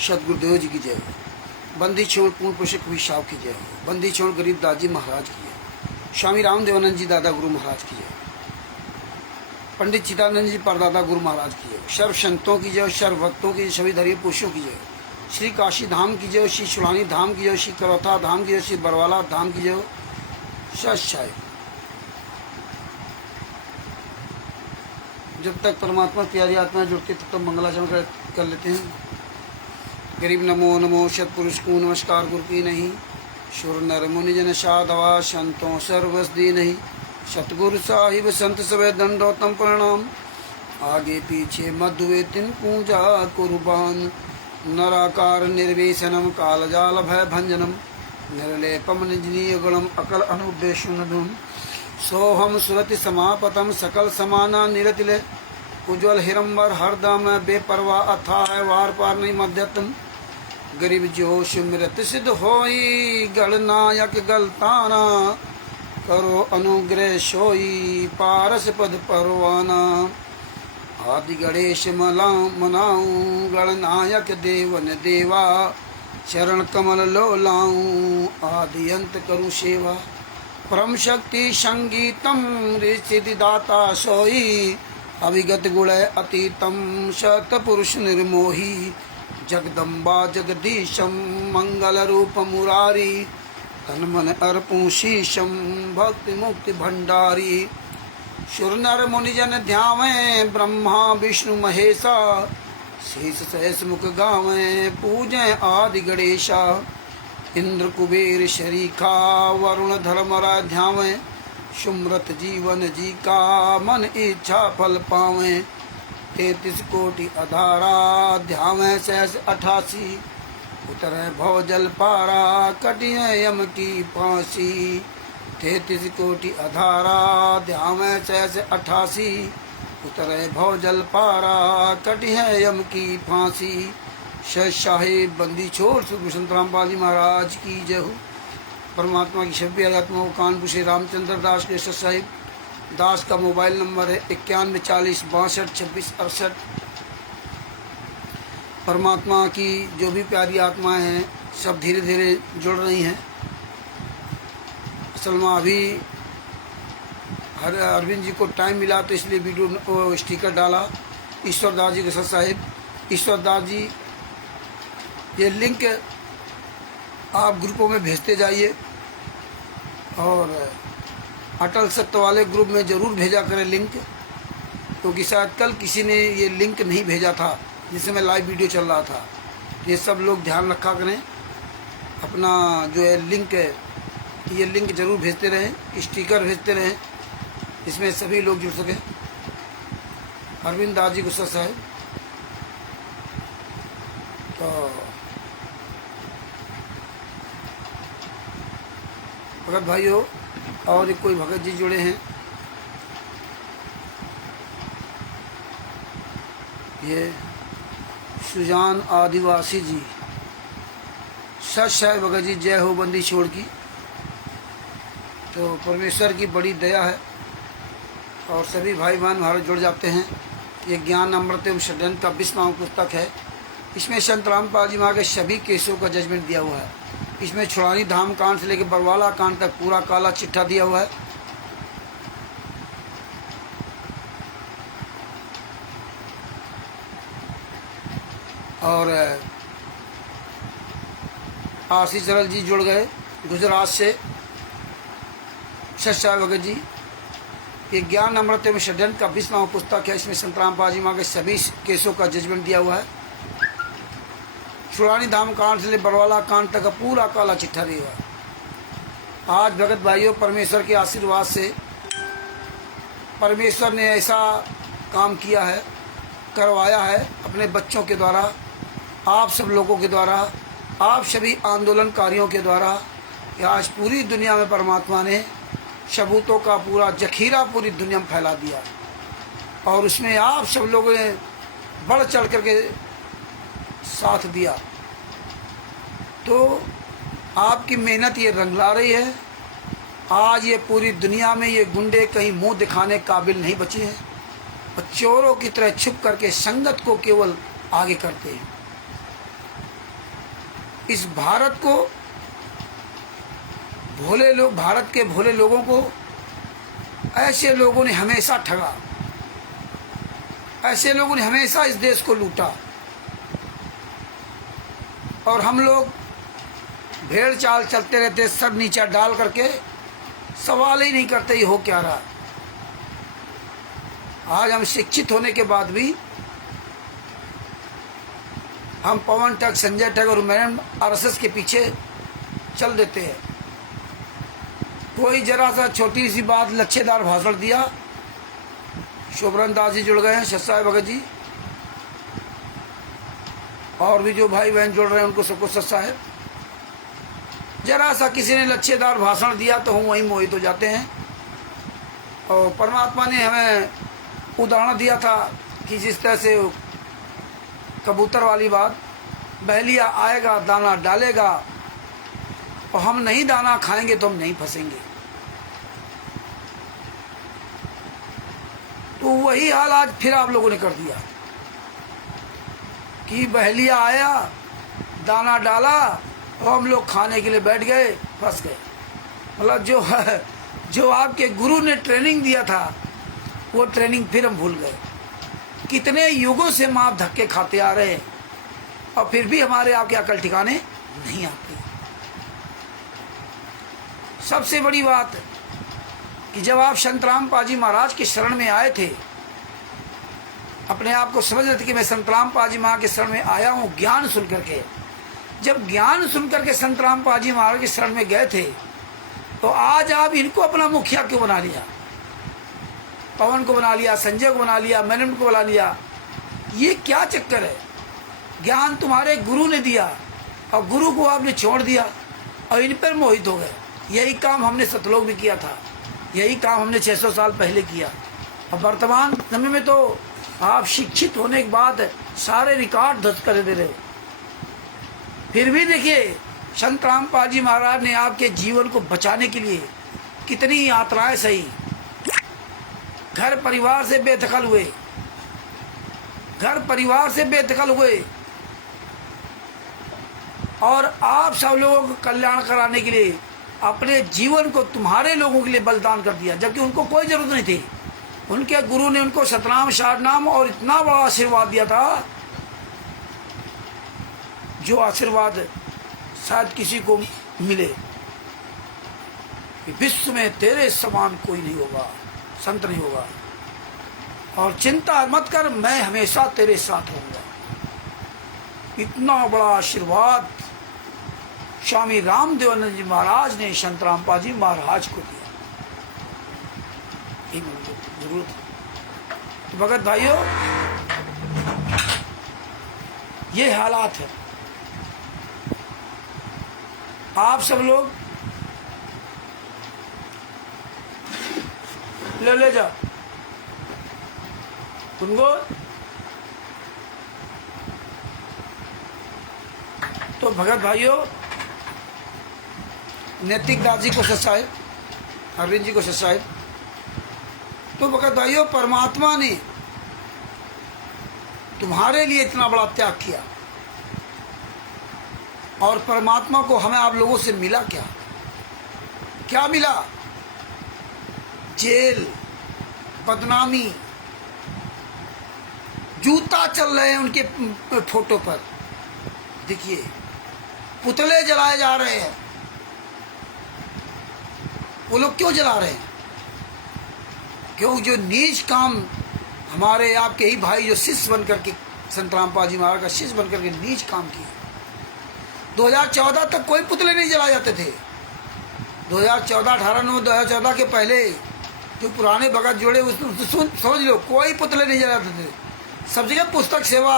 सतगुरुदेव जी की जय हो। बंदी छोड़ पूर्ण पुरुष कबीर साहब की जय हो। बंदी छोड़ गरीब दास जी महाराज की जय। स्वामी रामदेवानंद जी दादा गुरु महाराज की जय। पंडित चिदानंद जी परदादा गुरु महाराज की जय। सर्व संतों की जय, सर्व भक्तों की, सभी धर्म पुरुषों की जय। श्री काशी धाम की जय, श्री सुलानी धाम की जय, श्री करौथा धाम की जय, श्री बरवाला धाम की जय। सच्चाई जब तक परमात्मा प्यारी आत्मा जुड़ती तब तक मंगलाचरण कर लेते हैं। गरीब नमो नमो सतपुरुष को नमस्कार गुरु की नहीं। सुर नर मुनि जन साधवा संतों सर्वस दी नहीं। सतगुरु साहिब संत सवे दंडोतम प्रणाम। आगे पीछे मधुए तिन पूजा कुर्बान। नराकार निर्वेशनम कालजाल भय भंजनम। निर्लेपम निजनीय गुणम अकल अनुदेशुनधुम। सोहम सुरति समापतम सकल समाना निरतिले। उज्ज्वल हिरंबर हरदम बेपरवाह अथाह वार पार नहीं मध्यतम। गरीब जोश मृत सिद्ध होई गणनायक गलताना। करो अनुग्रह सोई पारस पद परवाना। आदि गणेश मनाऊं गणनायक देवन देवा। चरण कमल लो लाऊं आदि अंत करूं सेवा। परम शक्ति संगीतम ऋषिदाता सोई। अविगत गुण अतीतम सतपुरुष निर्मोही। जगदम्बा जगदीशम मंगल रूप मुरारी। तन मन अर्पूं शीशम भक्ति मुक्ति भंडारी। सुर नर मुनिजन ध्यावें ब्रह्मा विष्णु महेशा। शीस सहस मुख गावें पूजें आदि गणेशा। इंद्र कुबेर शरीखा वरुण धर्मरा ध्यावें। सुमृत जीवन जी का मन इच्छा फल पावें। 33 कोटि अधारा ध्यावें सहस 88। उतरे भव जल पारा कटिए यम की फांसी। 33 कोटि अधारा ध्यावें सहस 88। उतरे भव जल पारा कटिए यम की फांसी। साहिब बंदी छोड़ श्री संत रामपाल जी महाराज की जय हो। परमात्मा की शब्द आत्मा को कानपुर से रामचंद्र दास के साहिब दास का मोबाइल नंबर है 91 40 62 26 68। परमात्मा की जो भी प्यारी आत्माएं हैं सब धीरे धीरे जुड़ रही हैं। असल में अभी अरविंद जी को टाइम मिला तो इसलिए वीडियो स्टिकर डाला। ईश्वर दास जी के साथ साहिब ईश्वर दास जी ये लिंक आप ग्रुपों में भेजते जाइए और अटल सत्य वाले ग्रुप में ज़रूर भेजा करें लिंक, क्योंकि शायद कल किसी ने ये लिंक नहीं भेजा था जिससे मैं लाइव वीडियो चल रहा था। ये सब लोग ध्यान रखा करें, अपना जो है लिंक है ये लिंक ज़रूर भेजते रहें, स्टिकर भेजते रहें, इसमें सभी लोग जुड़ सकें। अरविंद दास जी गुस्सा साहब तो भगत भाइयों और एक कोई भगत जी जुड़े हैं। ये सुजान आदिवासी जी। सच है भगत जी जय हो बंदी छोड़ की। तो परमेश्वर की बड़ी दया है और सभी भाई बहन भारत जुड़ जाते हैं। ये ज्ञान अमृत एवं षड्यंत्र का 20वां पुस्तक है। इसमें संत रामपाल जी महाराज के सभी केसों का जजमेंट दिया हुआ है। इसमें छुड़ानी धाम कांड से लेकर बरवाला कांड तक पूरा काला चिट्ठा दिया हुआ है। और आशीष सरल जी जुड़ गए गुजरात से। सच्चा भगत जी ये ज्ञान अमृत एवं षड्यंत्र का 20वां पुस्तक है। इसमें संत रामपाल जी महाराज के सभी केसों का जजमेंट दिया हुआ है। छुड़ानी धाम कांड से ले बरवाला कांड तक का पूरा काला चिट्ठा दिया हुआ है। आज भगत भाइयों परमेश्वर के आशीर्वाद से परमेश्वर ने ऐसा काम किया है, करवाया है अपने बच्चों के द्वारा, आप सब लोगों के द्वारा, आप सभी आंदोलनकारियों के द्वारा कि आज पूरी दुनिया में परमात्मा ने सबूतों का पूरा जखीरा पूरी दुनिया में फैला दिया और उसमें आप सब लोगों ने बढ़ चढ़ करके साथ दिया। तो आपकी मेहनत ये रंग ला रही है। आज ये पूरी दुनिया में ये गुंडे कहीं मुंह दिखाने काबिल नहीं बचे हैं और चोरों की तरह छुप करके संगत को केवल आगे करते हैं। इस भारत को भारत के भोले लोगों को ऐसे लोगों ने हमेशा ठगा, ऐसे लोगों ने हमेशा इस देश को लूटा, और हम लोग भेड़ चाल चलते रहते, सर नीचा डाल करके सवाल ही नहीं करते ही हो क्या रहा। आज हम शिक्षित होने के बाद भी हम पवन ठग, संजय ठग और मैन आरएसएस के पीछे चल देते हैं। कोई जरा सा छोटी सी बात, लच्छेदार भाषण दिया, शोभरन दास जी जुड़ गए हैं, सत्साई भगत जी, और भी जो भाई बहन जुड़ रहे हैं उनको सबको सत्साई। जरा सा किसी ने लच्छेदार भाषण दिया तो हम वहीं मोहित हो जाते हैं। और परमात्मा ने हमें उदाहरण दिया था कि जिस तरह से कबूतर वाली बात, बहलिया आएगा दाना डालेगा, और हम नहीं दाना खाएंगे तो हम नहीं फंसेंगे। तो वही हाल आज फिर आप लोगों ने कर दिया कि बहलिया आया, दाना डाला, और हम लोग खाने के लिए बैठ गए, फंस गए। मतलब जो आपके गुरु ने ट्रेनिंग दिया था वो ट्रेनिंग फिर हम भूल गए। कितने युगों से हम आप धक्के खाते आ रहे हैं और फिर भी हमारे आपके अकल ठिकाने नहीं आते। सबसे बड़ी बात कि जब आप संतराम पाजी महाराज के शरण में आए थे, अपने आप को समझ रहे थे कि मैं संतराम पाजी महाराज के शरण में आया हूँ ज्ञान सुन करके। जब ज्ञान सुन करके संतराम पाजी महाराज के शरण में गए थे, तो आज आप इनको अपना मुखिया क्यों बना लिया? पवन को बना लिया, संजय को बना लिया, मेनन को बना लिया। ये क्या चक्कर है? ज्ञान तुम्हारे गुरु ने दिया और गुरु को आपने छोड़ दिया और इन पर मोहित हो गए। यही काम हमने सतलोक भी किया था, यही काम हमने 600 साल पहले किया। और वर्तमान समय में तो आप शिक्षित होने के बाद सारे रिकॉर्ड दर्ज कर दे रहे हो। फिर भी देखिए, संत रामपाल जी महाराज ने आपके जीवन को बचाने के लिए कितनी यात्राएं सही, घर परिवार से बेदखल हुए, घर परिवार से बेदखल हुए, और आप सब लोगों को कल्याण कराने के लिए अपने जीवन को तुम्हारे लोगों के लिए बलिदान कर दिया, जबकि उनको कोई जरूरत नहीं थी। उनके गुरु ने उनको सतनाम शारनाम और इतना बड़ा आशीर्वाद दिया था, जो आशीर्वाद शायद किसी को मिले कि विश्व में तेरे समान कोई नहीं होगा, संत नहीं होगा, और चिंता मत कर, मैं हमेशा तेरे साथ रहूंगा। इतना बड़ा आशीर्वाद स्वामी रामदेवानंद जी महाराज ने संत रामपाल जी महाराज को दिया। जरूरत है। तो भगत भाइयों, ये हालात है। आप सब लोग ले जाओ तुमको। तो भगत भाइयों, नैतिक दास जी को सत्साहिब, अरविंद जी को सत्साहिब। तो भगत भाइयों, परमात्मा ने तुम्हारे लिए इतना बड़ा त्याग किया, और परमात्मा को हमें आप लोगों से मिला क्या? क्या मिला? जेल, बदनामी, जूता चल रहे हैं उनके फोटो पर। देखिए, पुतले जलाए जा रहे हैं। वो लोग क्यों जला रहे हैं? क्यों? जो नीच काम हमारे आपके ही भाई जो शिष्य बनकर के, संत रामपाल जी महाराज का शिष्य बनकर के नीच काम किया। 2014 तक कोई पुतले नहीं जलाए जाते थे। 2014, 18 नवंबर 2014 के पहले जो पुराने भगत जोड़े समझ लो, कोई पुतले नहीं जलाए जाते थे। सब जगह पुस्तक सेवा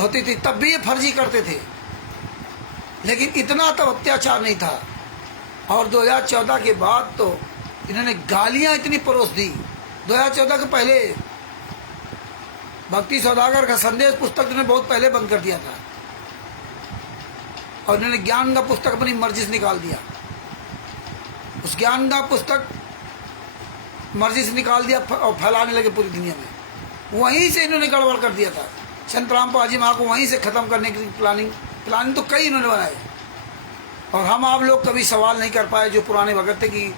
होती थी, तब भी ये फर्जी करते थे, लेकिन इतना तो अत्याचार नहीं था। और 2014 के बाद तो इन्होंने गालियां इतनी परोस दी। 2014 के पहले भक्ति सौदागर का संदेश पुस्तक इन्होंने बहुत पहले बंद कर दिया था, और इन्होंने ज्ञान का पुस्तक अपनी मर्जी से निकाल दिया। उस ज्ञान का पुस्तक मर्जी से निकाल दिया और फैलाने लगे पूरी दुनिया में। वहीं से इन्होंने गड़बड़ कर दिया था। संत रामपाल जी महाराज को वहीं से खत्म करने की प्लानिंग प्लानिंग तो कई इन्होंने बनाए, और हम आप लोग कभी सवाल नहीं कर पाए जो पुराने भगत थे कि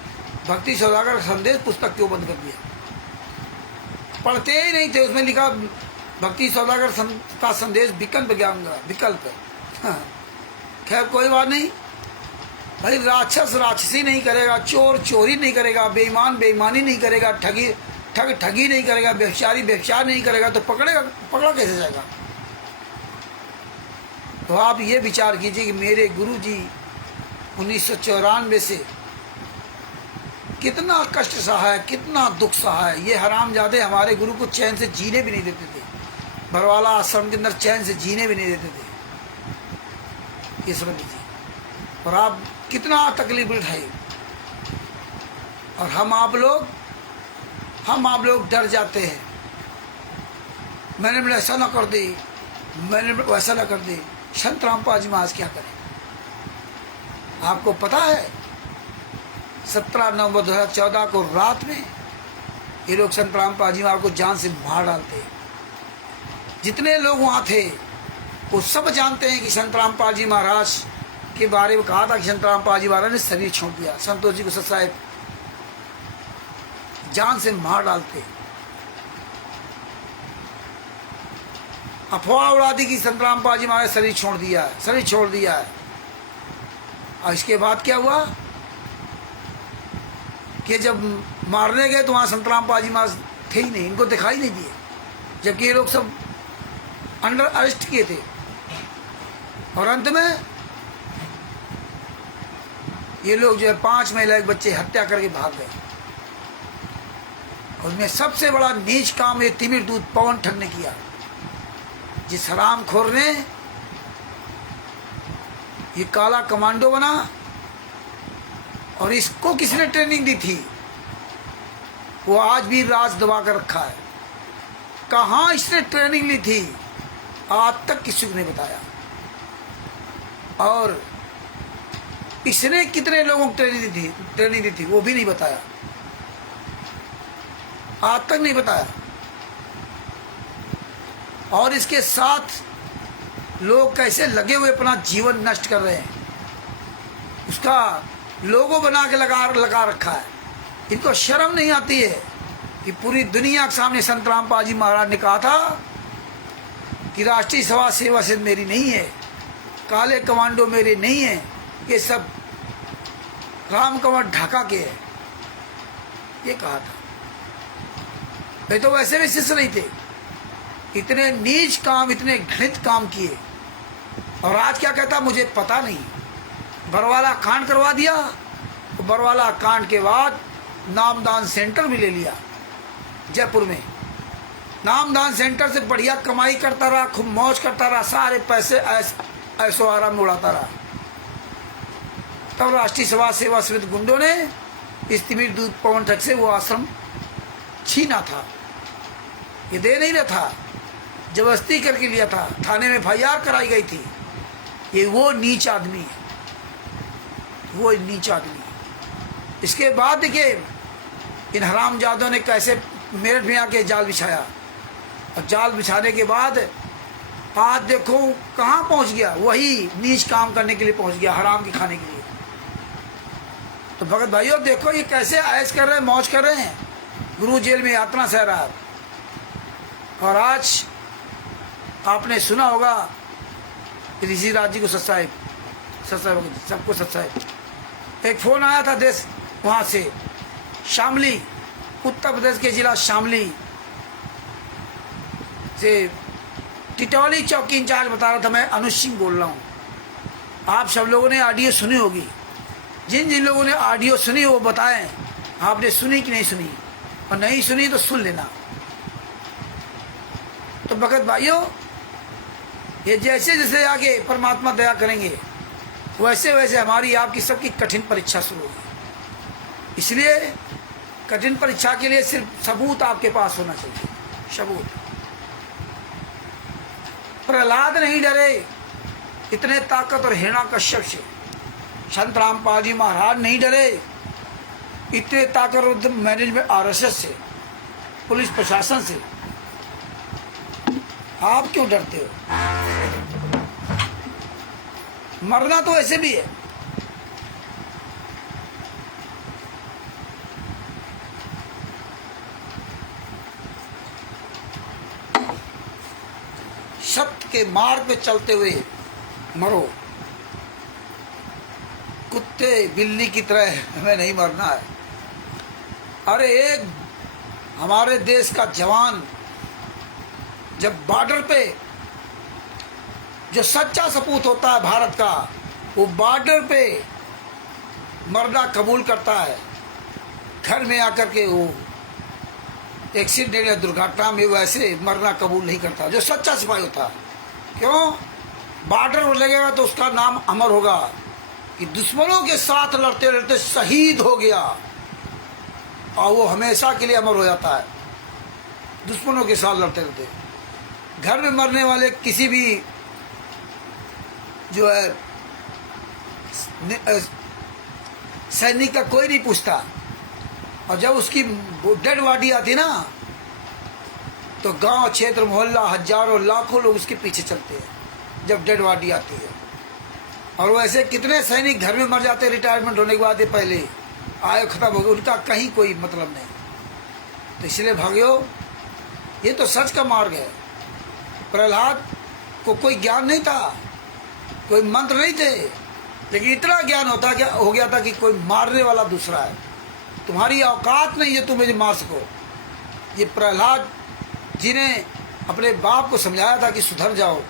भक्ति सौदागर संदेश पुस्तक क्यों बंद कर दिया। पढ़ते ही नहीं थे, उसमें लिखा भक्ति सौदागर का संदेश विकल्प। हाँ। खैर कोई बात नहीं भाई, राक्षस राक्षसी नहीं करेगा, चोर चोरी नहीं करेगा, बेईमान बेईमानी नहीं करेगा, ठगी नहीं करेगा, व्यभिचारी व्यभिचार नहीं करेगा, तो पकड़ा कैसे जाएगा। तो आप ये विचार कीजिए कि मेरे गुरु जी 1994 से कितना कष्ट सहा है, कितना दुख सहा है। ये हरामजादे हमारे गुरु को चैन से जीने भी नहीं देते थे, बरवाला आश्रम के अंदर चैन से जीने भी नहीं देते थे, ये समझ लीजिए। और आप कितना तकलीफ उठाई, और हम आप लोग डर जाते हैं। मैंने ऐसा ना कर दी, मैंने वैसा ना कर दी। संत रामपाल जी महाराज क्या करें। आपको पता है 17 नवंबर 2014 को रात में ये लोग संत रामपाल जी महाराज को जान से मार डालते हैं। जितने लोग वहाँ थे वो सब जानते हैं कि संत रामपाल जी महाराज के बारे में कहा था कि संत रामपाल जी महाराज ने शरीर छोड़ दिया। संतोष जी को सत्साहेब जान से मार डालते, अफवाह उड़ा दी कि संत रामपाल जी महाराज शरीर छोड़ दिया है। और इसके बाद क्या हुआ कि जब मारने गए तो वहाँ संत रामपाल जी महाराज थे ही नहीं, इनको दिखाई नहीं दिए, जबकि ये लोग सब अंडर अरेस्ट किए थे। और अंत में ये लोग जो है 5 महिला एक बच्चे हत्या करके भाग गए। और उनमें सबसे बड़ा नीच काम ये तिमिर दूत पवन ठग ने किया। जिस हरामखोर ने ये काला कमांडो बना, और इसको किसने ट्रेनिंग दी थी वो आज भी राज दबा कर रखा है। कहाँ इसने ट्रेनिंग ली थी आज तक किसी को नहीं बताया। और इसने कितने लोगों को ट्रेनिंग दी थी वो भी नहीं बताया, आज तक नहीं बताया। और इसके साथ लोग कैसे लगे हुए अपना जीवन नष्ट कर रहे हैं, उसका लोगो बना के लगा रखा है। इनको शर्म नहीं आती है कि पूरी दुनिया के सामने संत रामपाल जी महाराज ने कहा था कि राष्ट्रीय सभा सेवा से मेरी नहीं है, काले कमांडो मेरे नहीं है, ये सब राम कंवर ढाका के है, ये कहा था। वे तो वैसे भी शिष्य नहीं थे, इतने नीच काम, इतने घृणित काम किए। और आज क्या कहता मुझे पता नहीं। बरवाला कांड करवा दिया, तो बरवाला कांड के बाद नामदान सेंटर भी ले लिया जयपुर में। नामदान सेंटर से बढ़िया कमाई करता रहा, खूब मौज करता रहा, सारे पैसे ऐसो आराम में उड़ाता रहा। तब राष्ट्रीय सभा सेवा समिति गुंडों ने इस तिमिर दूत पवन ठग से वो आश्रम छीना था। ये दे नहीं रहा था, जबरदस्ती करके लिया था, थाने में FIR कराई गई थी। ये वो नीच आदमी है, वो नीच आदमी। इसके बाद देखिए इन हरामजादों ने कैसे मेरठ में आके जाल बिछाया, और जाल बिछाने के बाद आज देखो कहाँ पहुँच गया, वही नीच काम करने के लिए पहुँच गया, हराम की खाने के लिए। तो भगत भाइयों देखो ये कैसे ऐश कर रहे हैं, मौज कर रहे हैं। गुरु जेल में यातना सह रहा है। और आज आपने सुना होगा ऋषि राज जी को सत्साहेब सबको सत्साहेब। एक फोन आया था देश वहाँ से शामली, उत्तर प्रदेश के जिला शामली से टिटौली चौकी इंचार्ज बता रहा था, मैं अनुज सिंह बोल रहा हूँ। आप सब लोगों ने ऑडियो सुनी होगी, जिन जिन लोगों ने ऑडियो सुनी वो बताएं आपने सुनी कि नहीं सुनी, और नहीं सुनी तो सुन लेना। तो भगत भाइयों ये जैसे जैसे आगे परमात्मा दया करेंगे वैसे वैसे हमारी आपकी सबकी कठिन परीक्षा शुरू होगी। इसलिए कठिन परीक्षा के लिए सिर्फ सबूत आपके पास होना चाहिए, सबूत। प्रहलाद नहीं डरे इतने ताकत और हिरण्यकश्यप से, संत रामपाल जी महाराज नहीं डरे इतने ताकत मैनेजमेंट RSS से, पुलिस प्रशासन से। आप क्यों डरते हो? मरना तो ऐसे भी है। सत्य के मार्ग पे चलते हुए मरो। कुत्ते बिल्ली की तरह हमें नहीं मरना है। अरे एक हमारे देश का जवान जब बॉर्डर पे, जो सच्चा सपूत होता है भारत का, वो बॉर्डर पे मरना कबूल करता है। घर में आकर के वो एक्सीडेंट या दुर्घटना में वैसे मरना कबूल नहीं करता, जो सच्चा सिपाही होता है। क्यों? बॉर्डर पर लगेगा तो उसका नाम अमर होगा कि दुश्मनों के साथ लड़ते लड़ते शहीद हो गया, और वो हमेशा के लिए अमर हो जाता है दुश्मनों के साथ लड़ते लड़ते। घर में मरने वाले किसी भी जो है सैनिक का कोई नहीं पूछता, और जब उसकी डेड बॉडी आती ना तो गांव क्षेत्र मोहल्ला हजारों लाखों लोग उसके पीछे चलते हैं जब डेड बॉडी आती है। और वैसे कितने सैनिक घर में मर जाते हैं रिटायरमेंट होने के बाद, ये पहले आयु खत्म हो गई, उनका कहीं कोई मतलब नहीं। तो इसलिए भाइयों, ये तो सच का मार्ग है। प्रहलाद को कोई ज्ञान नहीं था, कोई मंत्र नहीं थे, लेकिन इतना ज्ञान हो गया था कि कोई मारने वाला दूसरा है। तुम्हारी औकात नहीं है तुम मुझे मार सको। ये प्रहलाद जी ने अपने बाप को समझाया था कि सुधर जाओ,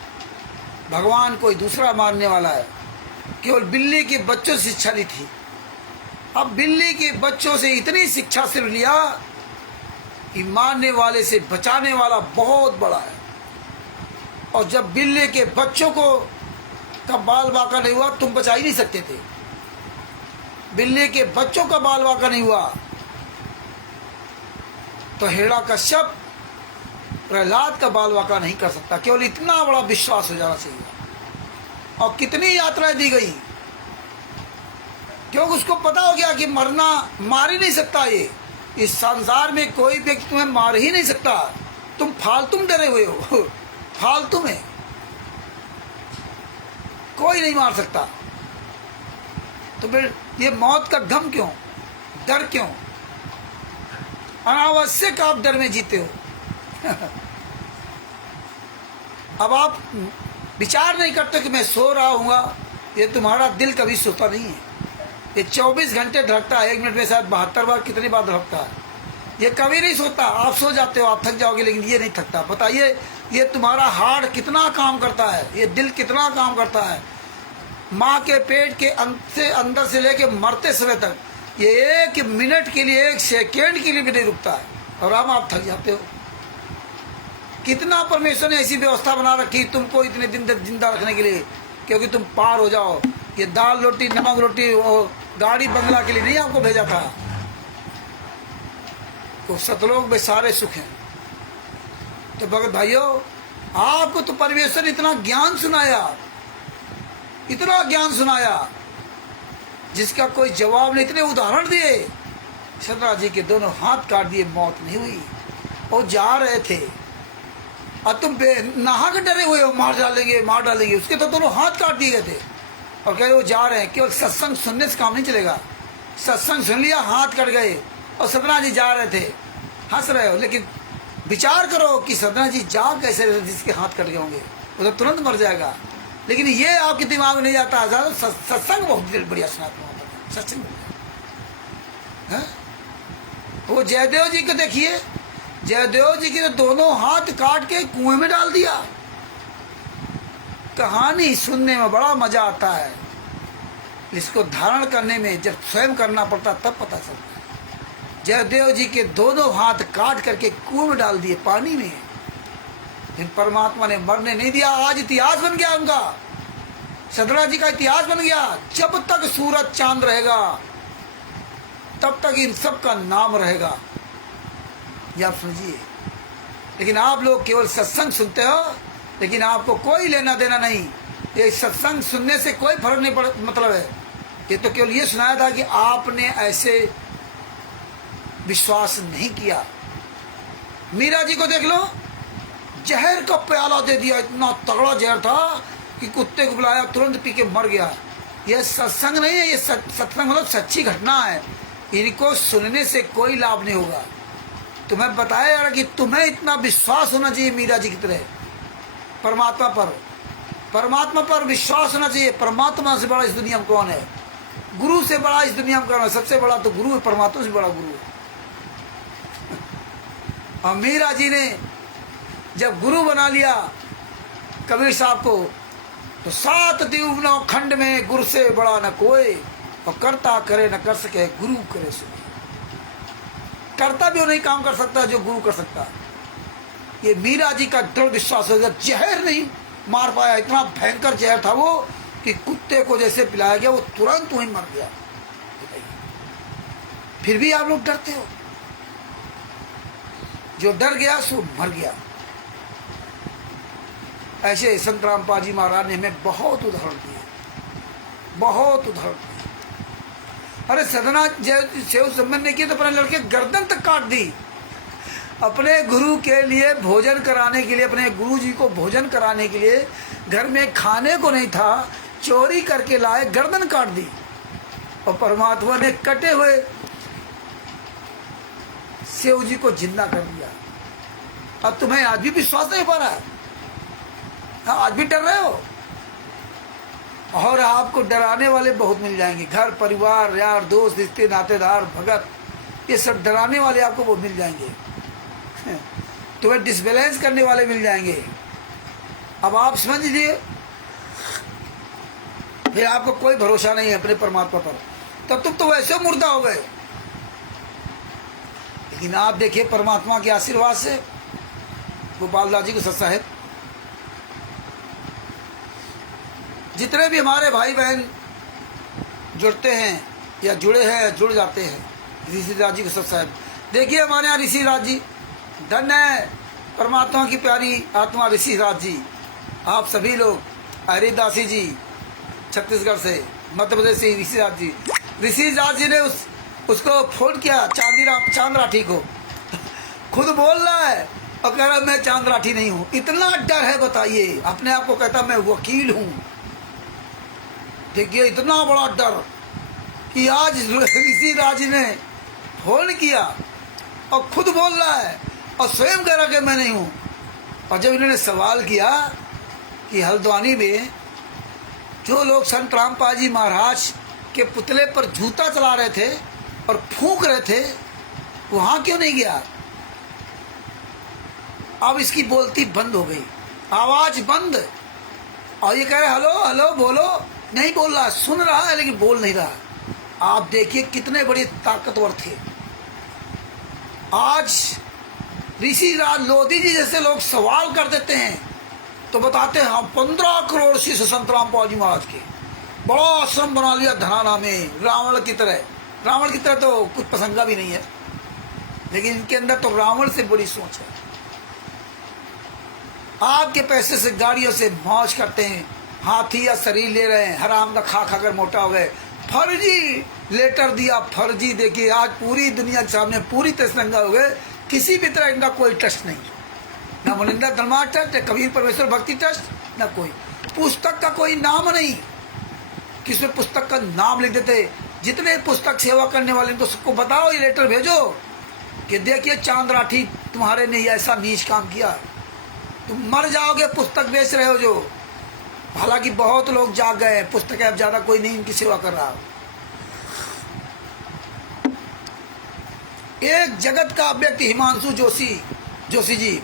भगवान कोई दूसरा मारने वाला है। केवल बिल्ली के बच्चों से शिक्षा ली थी। अब बिल्ली के बच्चों से इतनी शिक्षा सिर्फ लिया कि मारने वाले से बचाने वाला बहुत बड़ा है। और जब बिल्ली के बच्चों को का बाल बांका नहीं हुआ, तुम बचा ही नहीं सकते थे। बिल्ली के बच्चों का बाल बांका नहीं हुआ तो हिरण्यकश्यप प्रहलाद का बाल बांका नहीं कर सकता। केवल इतना बड़ा विश्वास हो जाना चाहिए। और कितनी यात्राएं दी गई, क्योंकि उसको पता हो गया कि मरना मार ही नहीं सकता। ये इस संसार में कोई व्यक्ति तुम्हें मार ही नहीं सकता। तुम फालतू में डरे हुए हो, फालतू में कोई नहीं मार सकता। तो फिर ये मौत का गम क्यों, डर क्यों? अनावश्यक आप डर में जीते हो। अब आप विचार नहीं करते कि मैं सो रहा हूँगा। ये तुम्हारा दिल कभी सोता नहीं है। ये 24 घंटे धड़कता है, 1 मिनट में शायद 72 बार कितनी बार धड़कता है। ये कभी नहीं सोता। आप सो जाते हो, आप थक जाओगे, लेकिन ये नहीं थकता। बताइए, ये तुम्हारा हार्ट कितना काम करता है, ये दिल कितना काम करता है। माँ के पेट के अंदर से लेके मरते समय तक ये 1 मिनट के लिए, 1 सेकेंड के लिए भी नहीं रुकता है। और आप थक जाते हो। कितना परमेश्वर ने ऐसी व्यवस्था बना रखी तुमको इतने दिन तक जिंदा रखने के लिए, क्योंकि तुम पार हो जाओ। ये दाल रोटी नमक रोटी और गाड़ी बंगला के लिए नहीं आपको भेजा था। तो सतलोक में सारे सुख हैं। तो भगत भाइयों, आपको तो परमेश्वर ने इतना ज्ञान सुनाया, इतना ज्ञान सुनाया जिसका कोई जवाब नहीं। इतने उदाहरण दिए। सतना जी के दोनों हाथ काट दिए, मौत नहीं हुई। वो जा रहे थे और तुम नहा के डरे हुए हो, मार डालेंगे। उसके तो दोनों हाथ काट दिए गए थे और कह रहे वो जा रहे हैं। केवल सत्संग सुनने से काम नहीं चलेगा। सत्संग सुन लिया, हाथ कट गए, और सतना जी जा रहे थे। हंस रहे हो, लेकिन विचार करो कि सतना जी जा कैसे रहे थे जिसके हाथ कट गए होंगे। वो तो तुरंत मर जाएगा। लेकिन ये आपके दिमाग में नहीं आता। सत्संग बहुत बढ़िया सुनाता हूँ, सत्संग। वो जयदेव जी को देखिए, जयदेव जी के तो दोनों हाथ काट के कुएं में डाल दिया। कहानी सुनने में बड़ा मजा आता है, इसको धारण करने में जब स्वयं करना पड़ता तब पता चलता है। जयदेव जी के दोनों हाथ काट करके कुएं में डाल दिए, पानी में। लेकिन परमात्मा ने मरने नहीं दिया। आज इतिहास बन गया उनका, सतना जी का इतिहास बन गया। जब तक सूरज चांद रहेगा तब तक इन सब का नाम रहेगा। ये आप समझिए। लेकिन आप लोग केवल सत्संग सुनते हो, लेकिन आपको कोई लेना देना नहीं। ये सत्संग सुनने से कोई फर्क नहीं पड़ मतलब है। ये तो केवल ये सुनाया था कि आपने ऐसे विश्वास नहीं किया। मीरा जी को देख लो, जहर का प्याला दे दिया। इतना तगड़ा जहर था, कि कुत्ते को बुलाया तुरंत पी के मर गया। यह सत्संग नहीं है, ये सत्संग मतलब सच्ची घटना है। इनको सुनने से कोई लाभ नहीं होगा। तुम्हें बताया जा रहा कि तुम्हें इतना विश्वास होना चाहिए मीरा जी की तरह परमात्मा पर विश्वास होना चाहिए। परमात्मा से बड़ा इस दुनिया में कौन है? गुरु से बड़ा इस दुनिया में कौन है? सबसे बड़ा तो गुरु है, परमात्मा से बड़ा गुरु है। और मीरा जी ने जब गुरु बना लिया कबीर साहब को, तो 7 दीवनों खंड में गुरु से बड़ा न कोई, और करता करे न कर सके गुरु करे सो। करता भी वो नहीं काम कर सकता जो गुरु कर सकता। ये मीरा जी का दृढ़ विश्वास हो गया। जहर नहीं मार पाया, इतना भयंकर जहर था वो कि कुत्ते को जैसे पिलाया गया वो तुरंत वहीं मर गया। फिर भी आप लोग डरते हो। जो डर गया सो मर गया। ऐसे संत रामपाल जी महाराज ने हमें बहुत उदाहरण दिए, बहुत उदाहरण दिए। अरे सदना सेव संबंध ने किया तो अपने लड़के गर्दन तक काट दी। अपने गुरु के लिए भोजन कराने के लिए, अपने गुरु जी को भोजन कराने के लिए घर में खाने को नहीं था, चोरी करके लाए, गर्दन काट दी। और परमात्मा ने कटे हुए सेव जी को जिंदा कर दिया। अब तुम्हें आज भी विश्वास नहीं पा रहा है? आज भी डर रहे हो? और आपको डराने वाले बहुत मिल जाएंगे। घर परिवार, यार दोस्त, रिश्ते नातेदार, भगत, ये सब डराने वाले आपको बहुत मिल जाएंगे। तुम्हें डिसबैलेंस करने वाले मिल जाएंगे। अब आप समझ लीजिए, फिर आपको कोई भरोसा नहीं है अपने परमात्मा पर। तब तुम तो वैसे मुर्दा हो गए। लेकिन आप देखिए परमात्मा के आशीर्वाद से गोपाल दास जी को सत्सा है। जितने भी हमारे भाई बहन जुड़ते हैं या जुड़े हैं, जुड़ जाते हैं ऋषि राज जी के सत्सा है। देखिए हमारे यहाँ ऋषि राज जी, धन्य है परमात्मा की प्यारी आत्मा ऋषि राज जी। आप सभी लोग, हरिदासी जी छत्तीसगढ़ से, मध्य प्रदेश से ऋषि राज जी ने उसको फोन किया चांद राठी को। खुद बोल रहा है और कह रहा मैं चांद राठी नहीं हूँ। इतना डर है, बताइए। अपने आप को कहता मैं वकील हूँ। देखिए इतना बड़ा डर कि आज ऋषि राज जी ने फोन किया और खुद बोल रहा है और स्वयं कह रहा कि मैं नहीं हूँ। और जब इन्होंने सवाल किया कि हल्द्वानी में जो लोग संत रामपाल जी महाराज के पुतले पर जूता चला रहे थे और फूंक रहे थे, वहाँ क्यों नहीं गया? अब इसकी बोलती बंद हो गई, आवाज बंद। और ये कह रहे हेलो हेलो बोलो, नहीं बोल रहा, सुन रहा है लेकिन बोल नहीं रहा। आप देखिए कितने बड़े ताकतवर थे। आज ऋषि राज लोधी जी जैसे लोग सवाल कर देते हैं तो बताते हैं हम 15 करोड़ शिष्य संत रामपाल जी महाराज के, बड़ा आश्रम बना लिया धनाना में, रावण की तरह। रावण की तरह तो कुछ पसंदा भी नहीं है, लेकिन इनके अंदर तो रावण से बड़ी सोच है। आपके पैसे से गाड़ियों से मौज करते हैं, हाथी या शरीर ले रहे हैं, हराम का खा खाकर मोटा हो गए। फर्जी लेटर दिया, फर्जी। देखिए आज पूरी दुनिया के सामने पूरी तरह नंगा हो गए। किसी भी तरह इनका कोई ट्रस्ट नहीं, ना मुनिंदा धर्मा ट्रस्ट, कबीर परमेश्वर भक्ति ट्रस्ट, ना कोई पुस्तक का कोई नाम नहीं। किसी पुस्तक का नाम लिख देते। जितने पुस्तक सेवा करने वाले तो सबको बताओ, ये लेटर भेजो कि देखिए चांद राठी तुम्हारे ने ऐसा नीच काम किया, तुम मर जाओगे। पुस्तक बेच रहे हो जो, हालांकि बहुत लोग जाग गए, पुस्तकें अब ज्यादा कोई नहीं इनकी सेवा कर रहा। एक जगत का व्यक्ति हिमांशु जोशी जी,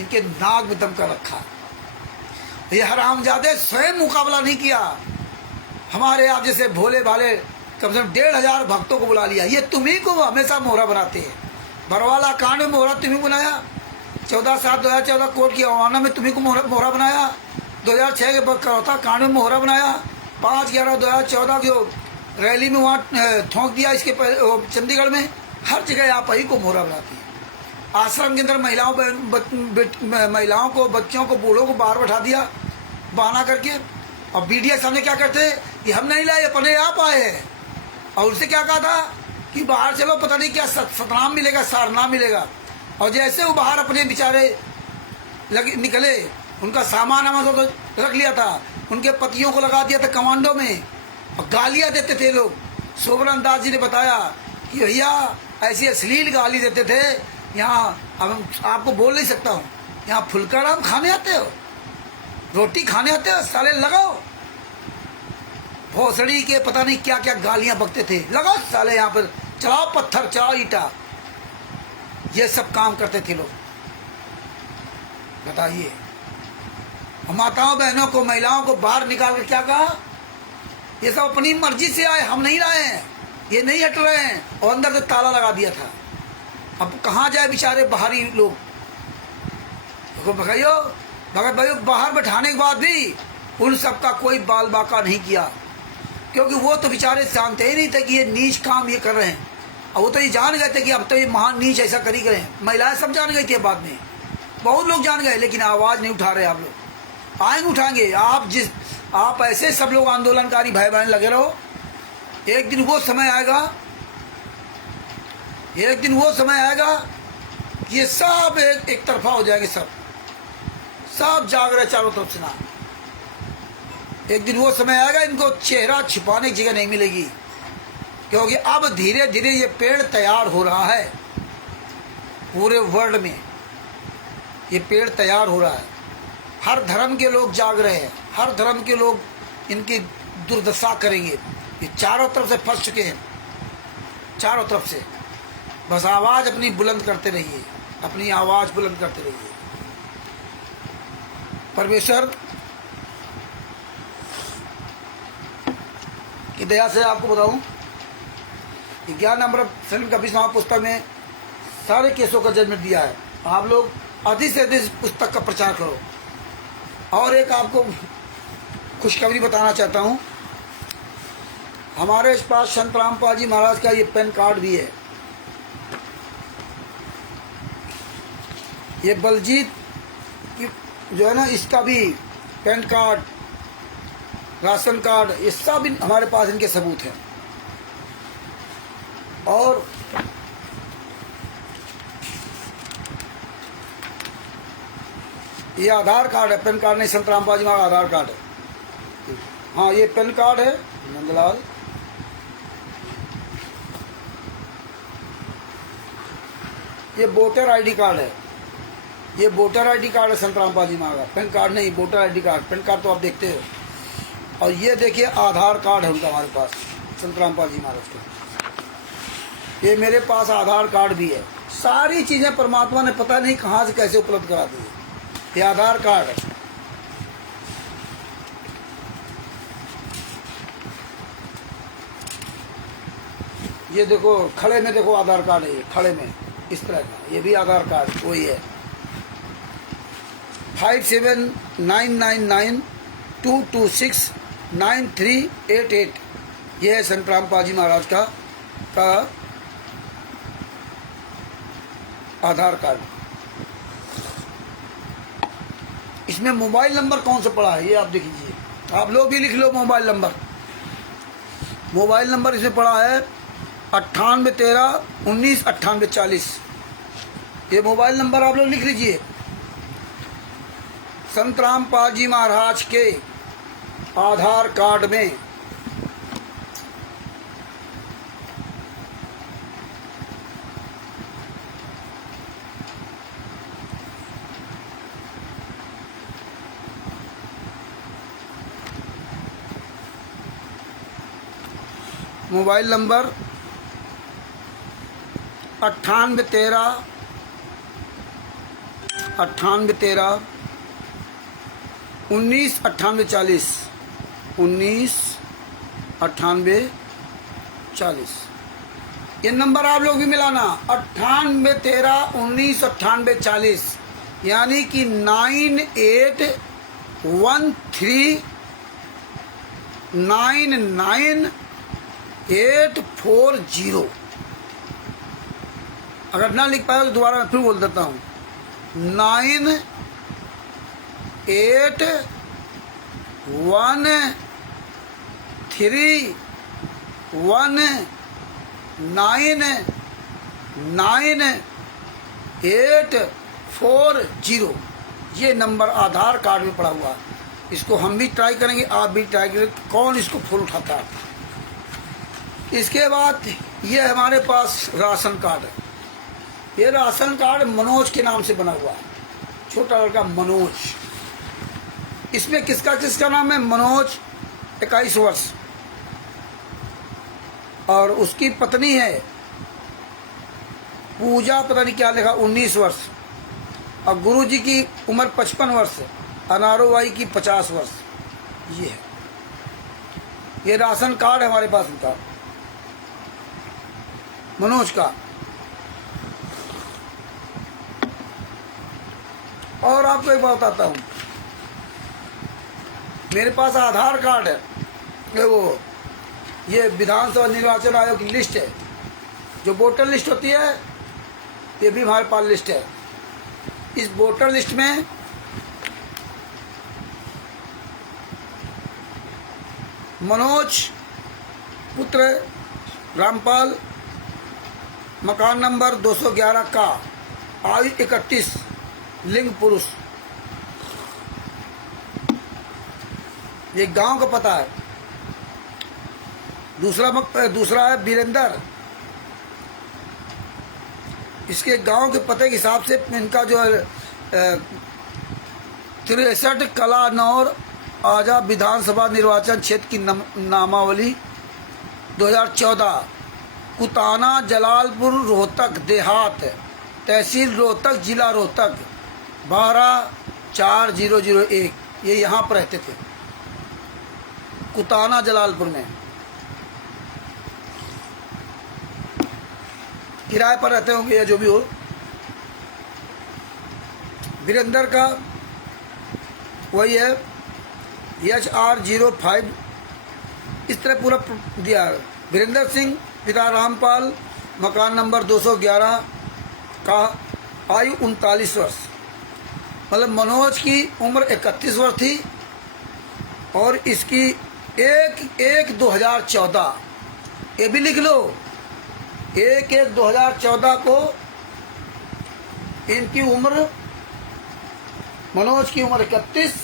इनके नाक में दम कर रखा। ये हरामजादे स्वयं मुकाबला नहीं किया। हमारे आप जैसे भोले भाले कम से कम 1,500 भक्तों को बुला लिया। ये तुम्ही को हमेशा मोहरा बनाते हैं। बरवाला कांड में मोहरा तुम्ही बनाया, 14/7/2014 कोर्ट की अवमानना में तुम्ही को मोहरा बनाया, 2006 के करौता कांड में मोहरा बनाया, 5/11/2014 जो रैली में वहाँ ठोंक दिया इसके चंडीगढ़ में। हर जगह आप ही को मोहरा बनाती है। आश्रम के अंदर महिलाओं को, बच्चों को, बूढ़ों को बाहर बैठा दिया बहाना करके। और मीडिया के सामने क्या करते हैं कि हम नहीं लाए, अपने आप आए हैं। और उससे क्या कहा था कि बाहर चलो, पता नहीं क्या सतनाम मिलेगा, सारनाम मिलेगा। और जैसे वो बाहर अपने बेचारे निकले उनका सामान हमें तो रख लिया था, उनके पतियों को लगा दिया था कमांडो में और गालियां देते थे लोग। सोबरन दास जी ने बताया कि भैया ऐसी अश्लील गाली देते थे, यहाँ अब आपको बोल नहीं सकता हूँ, यहाँ फुल्का राम खाने आते हो, रोटी खाने आते हो, साले लगाओ भोसड़ी के पता नहीं क्या क्या गालियां बकते थे, लगाओ साले यहाँ पर, चलाओ पत्थर, चलाओ ईटा, ये सब काम करते थे लोग। बताइए, माताओं बहनों को, महिलाओं को बाहर निकाल कर क्या कहा, ये सब अपनी मर्जी से आए, हम नहीं लाए हैं, ये नहीं हट रहे हैं, और अंदर से ताला लगा दिया था। अब कहाँ जाए बेचारे बाहरी लोग, देखो भगाइयो भगत भाइयों, बाहर बैठाने के बाद भी उन सबका कोई बाल बाका नहीं किया, क्योंकि वो तो बेचारे जानते ही नहीं थे कि ये नीच काम ये कर रहे हैं। और वो तो ये जान गए थे कि अब तो ये महान नीच ऐसा कर ही गए हैं। महिलाएं सब जान गई थी बाद में, बहुत लोग जान गए, लेकिन आवाज़ नहीं उठा रहे। आप लोग आएंगे, उठाएंगे। आप ऐसे सब लोग आंदोलनकारी भाई बहन लगे रहो, एक दिन वो समय आएगा, एक दिन वो समय आएगा कि ये सब एक तरफा हो जाएंगे, सब जाग रहे चारों तरफ से ना। एक दिन वो समय आएगा, इनको चेहरा छिपाने की जगह नहीं मिलेगी, क्योंकि अब धीरे धीरे ये पेड़ तैयार हो रहा है। पूरे वर्ल्ड में ये पेड़ तैयार हो रहा है। हर धर्म के लोग जाग रहे हैं, हर धर्म के लोग इनकी दुर्दशा करेंगे। ये चारों तरफ से फंस चुके हैं, चारों तरफ से। बस आवाज़ अपनी बुलंद करते रहिए, अपनी आवाज़ बुलंद करते रहिए। परमेश्वर की दया से आपको बताऊं, 11 नंबर फिल्म का 20वां पुस्तक में सारे केसों का जजमेंट दिया है। आप लोग अधिक से अधिक पुस्तक का प्रचार करो। और एक आपको खुशखबरी बताना चाहता हूं, हमारे पास संत रामपाल जी महाराज का ये पेन कार्ड भी है। ये बलजीत जो है ना, इसका भी पेन कार्ड, राशन कार्ड, ये सब हमारे पास इनके सबूत हैं। और ये आधार कार्ड है, पेन कार्ड नहीं, संत रामपाल जी महाराज आधार कार्ड है। हाँ, ये पेन कार्ड है नंदलाल। ये वोटर आईडी कार्ड है, ये वोटर आईडी कार्ड है संत रामपाल जी महाराज, पेन कार्ड नहीं, voter ID card. PAN card तो आप देखते हो। और ये देखिए आधार कार्ड है उनका हमारे पास, संत रामपाल जी महाराज का। ये मेरे पास आधार कार्ड भी है। सारी चीज़ें परमात्मा ने पता नहीं कहाँ से कैसे उपलब्ध करा दी है। ये आधार कार्ड है। ये देखो खड़े में, देखो आधार कार्ड है, ये खड़े में इस तरह का, ये भी आधार कार्ड वही है। 5799226938, ये है संत रामपाल जी महाराज का आधार कार्ड। इसमें मोबाइल नंबर कौन सा पड़ा है ये आप देख लीजिए, आप लोग भी लिख लो मोबाइल नंबर। मोबाइल नंबर इसमें पड़ा है 9813199840। ये मोबाइल नंबर आप लोग लिख लीजिए। संत रामपाल जी महाराज के आधार कार्ड में मोबाइल नंबर 9813199840 199840। ये नंबर आप लोग भी मिलाना, 9813199840, यानी कि 9813999840। अगर ना लिख पाए तो दोबारा मैं फिर बोल देता हूँ, 9813199840। ये नंबर आधार कार्ड में पड़ा हुआ है। इसको हम भी ट्राई करेंगे, आप भी ट्राई करेंगे, कौन इसको फोन उठाता है। इसके बाद ये हमारे पास राशन कार्ड है। ये राशन कार्ड मनोज के नाम से बना हुआ है, छोटा लड़का मनोज। इसमें किसका किसका नाम है? मनोज 21 वर्ष और उसकी पत्नी है पूजा, पता नहीं क्या लिखा, 19 वर्ष और गुरुजी की उम्र 55 वर्ष, अनारोबाई की 50 वर्ष। ये है, ये राशन कार्ड है हमारे पास उनका, मनोज का। और आपको एक बात बताता हूँ, मेरे पास आधार कार्ड है, ये विधानसभा निर्वाचन आयोग की लिस्ट है, जो वोटर लिस्ट होती है, ये भी हमारे पास लिस्ट है। इस वोटर लिस्ट में मनोज पुत्र रामपाल, मकान नंबर 211 का, आयु 31, लिंग पुरुष। ये गांव का पता है। दूसरा है वीरेंद्र। इसके गांव के पते के हिसाब से इनका जो है 63 कलानौर आजा विधानसभा निर्वाचन क्षेत्र की नामावली 2014, कुताना जलालपुर रोहतक देहात, तहसील रोहतक, जिला रोहतक, 124001। ये यहाँ पर रहते थे, कुताना जलालपुर में, किराए पर रहते होंगे या जो भी हो। वीरेंद्र का वही है HR05, इस तरह पूरा दिया है। वीरेंद्र सिंह पिता रामपाल, मकान नंबर 211 का, आयु 39 वर्ष। मतलब मनोज की उम्र 31 वर्ष थी और इसकी 1/1/2014, ये भी लिख लो, 1/1/2014 को इनकी उम्र, मनोज की उम्र 31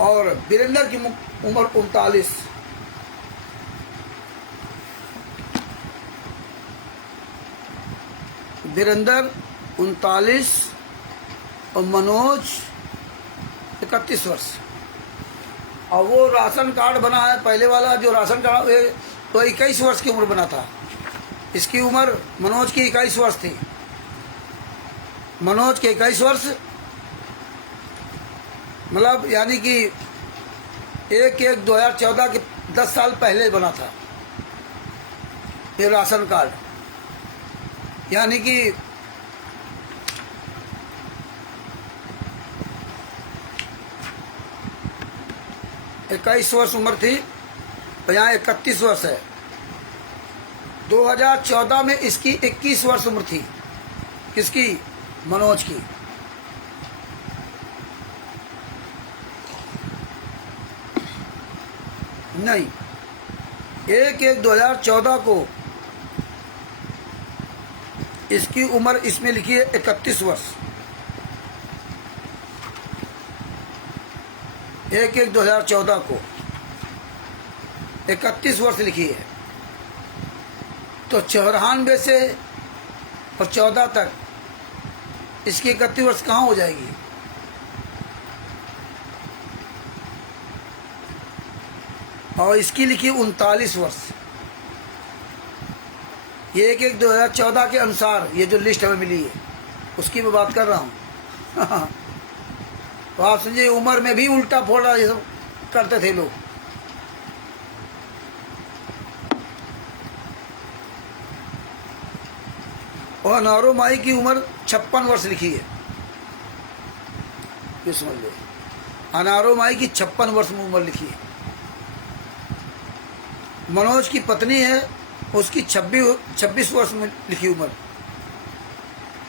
और वीरेंद्र की उम्र 39। वीरेंद्र 39 और मनोज 31 वर्ष। और वो राशन कार्ड बना है पहले वाला, जो राशन कार्ड तो 21 वर्ष की उम्र बना था। इसकी उम्र मनोज की 21 वर्ष थी, मनोज के 21 वर्ष, मतलब यानी कि 1/1/2014 के 10 साल पहले बना था ये राशन कार्ड। यानी कि इक्कीस वर्ष उम्र थी तो यहाँ 31 वर्ष है। 2014 में इसकी 21 वर्ष उम्र थी, किसकी? मनोज की। नहीं, 1/1/2014 को इसकी उम्र इसमें लिखी है 31 वर्ष। 1/1/2014 को 31 वर्ष लिखी है। तो 94 से और 14 तक इसकी 31 वर्ष कहाँ हो जाएगी? और इसकी लिखी 39 वर्ष। ये 1/1/2014 के अनुसार ये जो लिस्ट हमें मिली है उसकी मैं बात कर रहा हूँ। तो आप समझिए उम्र में भी उल्टा फोड़ा ये सब करते थे लोग। और अनारो माई की उम्र 56 वर्ष लिखी है, ये समझ लो। अनारो माई की 56 वर्ष में उम्र लिखी है। मनोज की पत्नी है, उसकी 26 वर्ष में लिखी उम्र।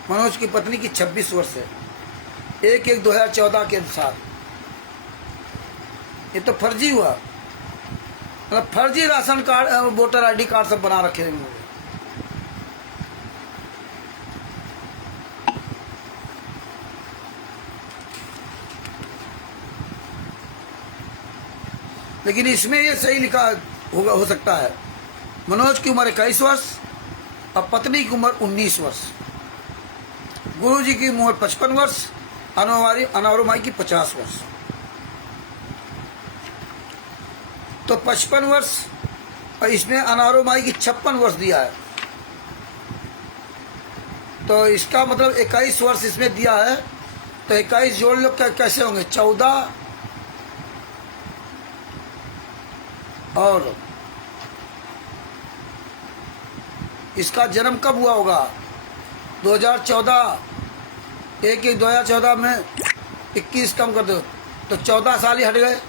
मनोज की पत्नी की 26 वर्ष है 1/1/2014 के अनुसार। ये तो फर्जी हुआ, मतलब फर्जी ration card, voter ID card सब बना रखे हैं लोग। लेकिन इसमें ये सही लिखा होगा, हो सकता है। मनोज की उम्र 21 वर्ष और पत्नी की उम्र 19 वर्ष। गुरु जी की उम्र 55 वर्ष, अनारोमाई की 50 वर्ष। तो 55 वर्ष और इसमें अनारोमाई की 56 वर्ष दिया है, तो इसका मतलब 21 वर्ष इसमें दिया है। तो 21 जोड़ लो, कैसे होंगे? 14 और इसका जन्म कब हुआ होगा? 2014। 1/1/2014 में 21 कम कर दो तो 14 साल ही हट गए,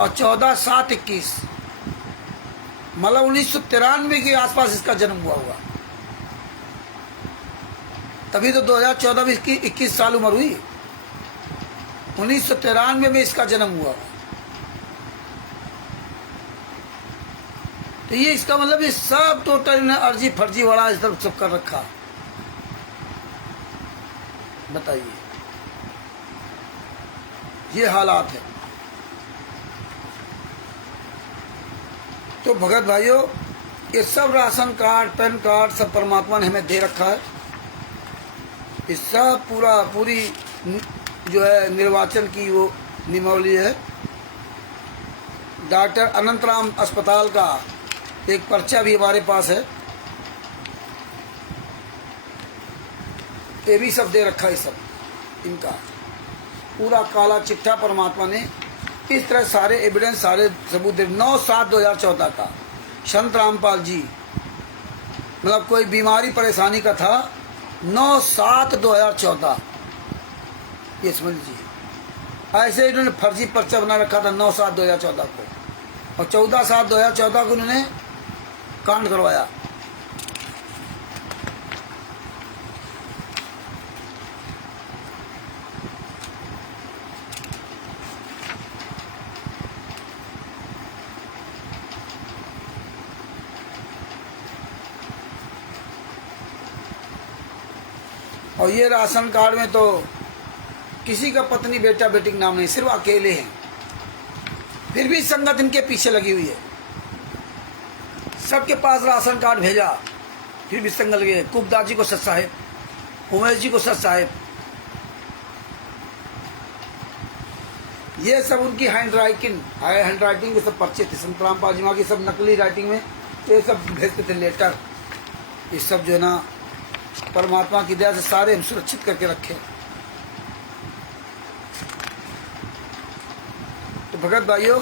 और 14/7/21 मतलब 1993 के आसपास इसका जन्म हुआ होगा। तभी तो 2014 में इसकी 21 साल उम्र हुई। 1993 में इसका जन्म हुआ। तो ये इसका मतलब ये सब टोटल ने अर्जी फर्जी वाला इस तरफ सब कर रखा। बताइए, ये हालात है। तो भगत भाइयों, ये सब राशन कार्ड, पैन कार्ड सब परमात्मा ने हमें दे रखा है। ये सब पूरी जो है निर्वाचन की वो नियमावली है। डॉक्टर अनंतराम अस्पताल का एक पर्चा भी हमारे पास है, ये भी सब दे रखा है। सब इनका पूरा काला चिट्ठा परमात्मा ने इस तरह सारे एविडेंस, सारे सबूत 9/7/2014 का संत रामपाल जी, मतलब कोई बीमारी परेशानी का था 9/7/2014, ये समझ लीजिए। ऐसे इन्होंने फर्जी पर्चा बना रखा था 9/7/2014 को, और 14/7/2014 को उन्होंने कांड करवाया। और ये राशन कार्ड में तो किसी का पत्नी बेटा बेटी का नाम नहीं, सिर्फ अकेले हैं। फिर भी संगत इनके पीछे लगी हुई है। सबके पास राशन कार्ड भेजा, फिर भी संगत लगे। कुबदार जी को सच साहेब, उमेश जी को सच साहेब। ये सब उनकी हैंड राइटिंग के सब पर्चे थे। संत रामपाल जी की सब नकली राइटिंग में ये सब भेजते थे लेटर। ये सब जो है ना परमात्मा की दया से सारे हम सुरक्षित करके रखे। तो भगत भाइयों,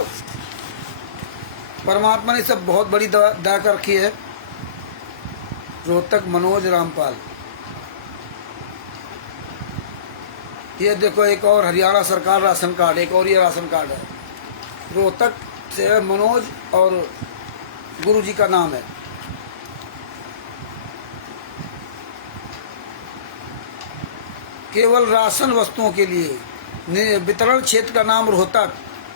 परमात्मा ने सब बहुत बड़ी दया कर रखी है। रोहतक मनोज रामपाल, ये देखो एक और हरियाणा सरकार राशन कार्ड, एक और ये राशन कार्ड है। रोहतक से मनोज और गुरु जी का नाम है। केवल राशन वस्तुओं के लिए वितरण क्षेत्र का नाम रोहतक।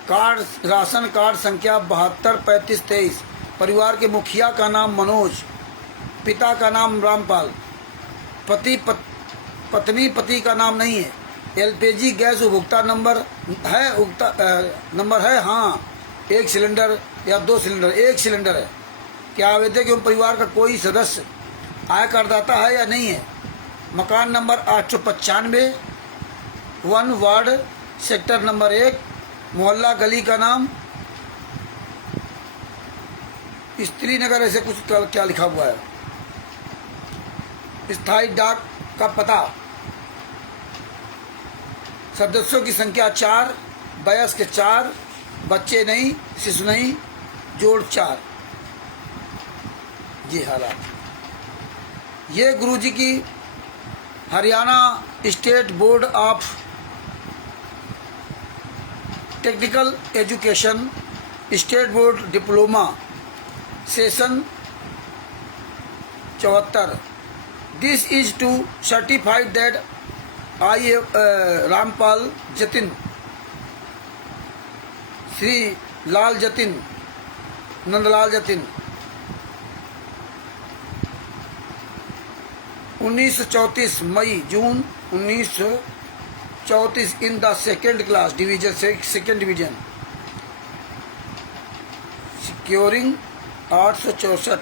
कार्ड राशन कार्ड संख्या 723523। परिवार के मुखिया का नाम मनोज, पिता का नाम रामपाल, पत्नी पति का नाम नहीं है। एलपीजी गैस उपभोक्ता नंबर है हाँ, 1 सिलेंडर या 2 सिलेंडर, 1 सिलेंडर है। क्या आवेदक एवं परिवार का कोई सदस्य आय करदाता है या नहीं है? मकान नंबर 895, 1 वार्ड, सेक्टर नंबर 1, मोहल्ला गली का नाम स्त्री नगर, ऐसे कुछ क्या लिखा हुआ है। स्थायी डाक का पता। सदस्यों की संख्या 4, वयस्क 4, बच्चे नहीं, शिशु नहीं, जोड़ 4। ये हालात। ये गुरुजी की Haryana state board of technical education state board diploma session 74। This is to certified that I Rampal Jatin, Shri Lal Jatin, Nandlal Jatin 1934 May June 1934 in the second class division, second division securing 864,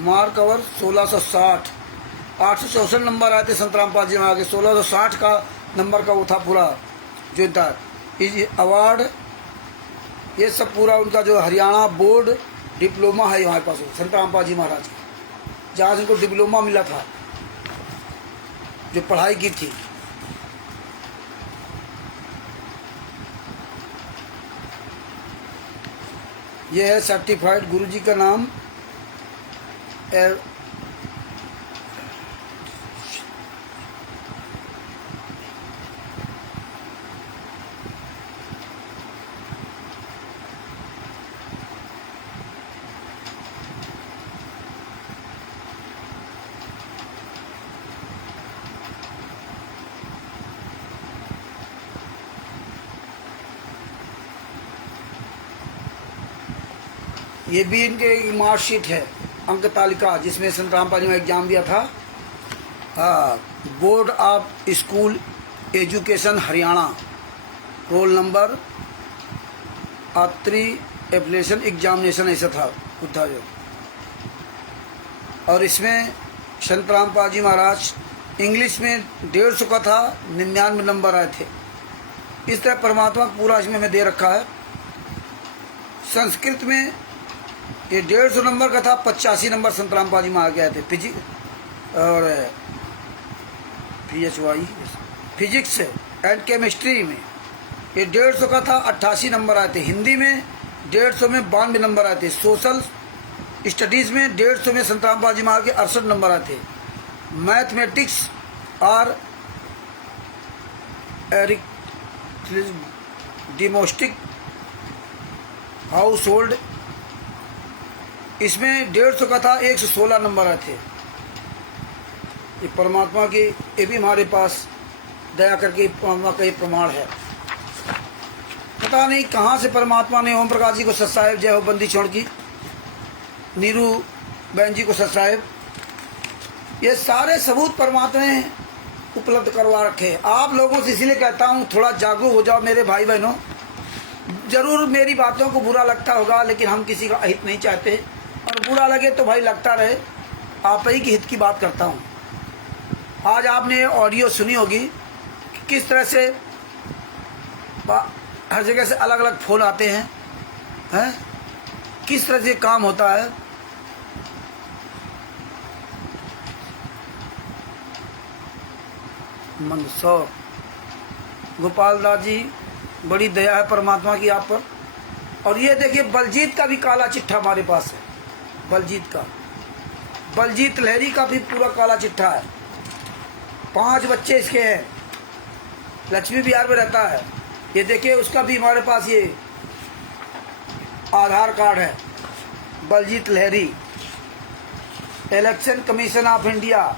mark over 1660। 864 number आए थे संत रामपाल जी में, आगे 1660 का नंबर का वो था पूरा जो था अवार्ड। ये सब पूरा उनका जो हरियाणा बोर्ड डिप्लोमा है हमारे पास संत रामपाल जी महाराज का, जहाँ से उनको डिप्लोमा मिला था जो पढ़ाई की थी। ये है सर्टिफाइड, गुरु जी का नाम ये भी इनके मार्कशीट है, अंक तालिका, जिसमें संत रामपाल जी में एग्जाम दिया था। हाँ, board of school education Haryana, roll number, आत्री एप्लीकेशन एग्जामिनेशन, ऐसा था जो। और इसमें संत रामपाल जी महाराज इंग्लिश में 150 का था, 99 नंबर आए थे। इस तरह परमात्मा पूरा इसमें हमें दे रखा है। संस्कृत में ये 150 नंबर का था, 85 नंबर संत रामपाल जी में आ गए थे। और फिजिक्स एंड केमिस्ट्री में ये 150 का था, 88 नंबर आए थे। हिंदी में 150 में 92 नंबर आए थे। सोशल स्टडीज़ में 150 में संत रामपाल जी में आके 68 नंबर आए थे। मैथमेटिक्स और डोमेस्टिक हाउस होल्ड, इसमें 150 का था, 116 नंबर आए थे। ये परमात्मा की, ये भी हमारे पास दया करके परमात्मा का ये प्रमाण है। पता नहीं कहाँ से परमात्मा ने ओम प्रकाश जी को सत साहेब, जय हो बंदी छोड़ की, नीरू बहन जी को सत साहेब, ये सारे सबूत परमात्मा ने उपलब्ध करवा रखे। आप लोगों से इसलिए कहता हूँ थोड़ा जागरूक हो जाओ मेरे भाई बहनों। जरूर मेरी बातों को बुरा लगता होगा, लेकिन हम किसी का हित नहीं चाहते, और बुरा लगे तो भाई लगता रहे, आप ही की हित की बात करता हूँ। आज आपने ऑडियो सुनी होगी कि किस तरह से हर जगह से अलग अलग फोन आते हैं, किस तरह से काम होता है। मंदसौर गोपाल दास जी, बड़ी दया है परमात्मा की आप पर। और ये देखिए बलजीत का भी काला चिट्ठा हमारे पास है, बलजीत लहरी का भी पूरा काला चिट्ठा है। 5 बच्चे इसके हैं, लक्ष्मी बिहार में रहता है। ये देखिए उसका भी हमारे पास ये आधार कार्ड है, Baljeet Lahri. Election commission of India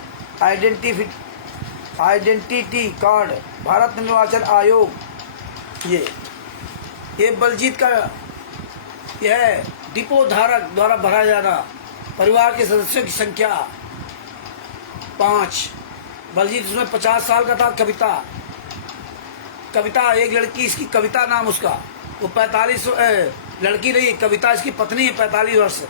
identity card, Bharat निर्वाचन आयोग, ये बलजीत का यह है। डिपो धारक द्वारा भरा जाना, परिवार के सदस्यों की संख्या 5। बलजीत उसमें 50 साल का था। कविता एक लड़की, इसकी कविता नाम उसका, वो 45 लड़की रही, कविता इसकी पत्नी है, 45 वर्ष।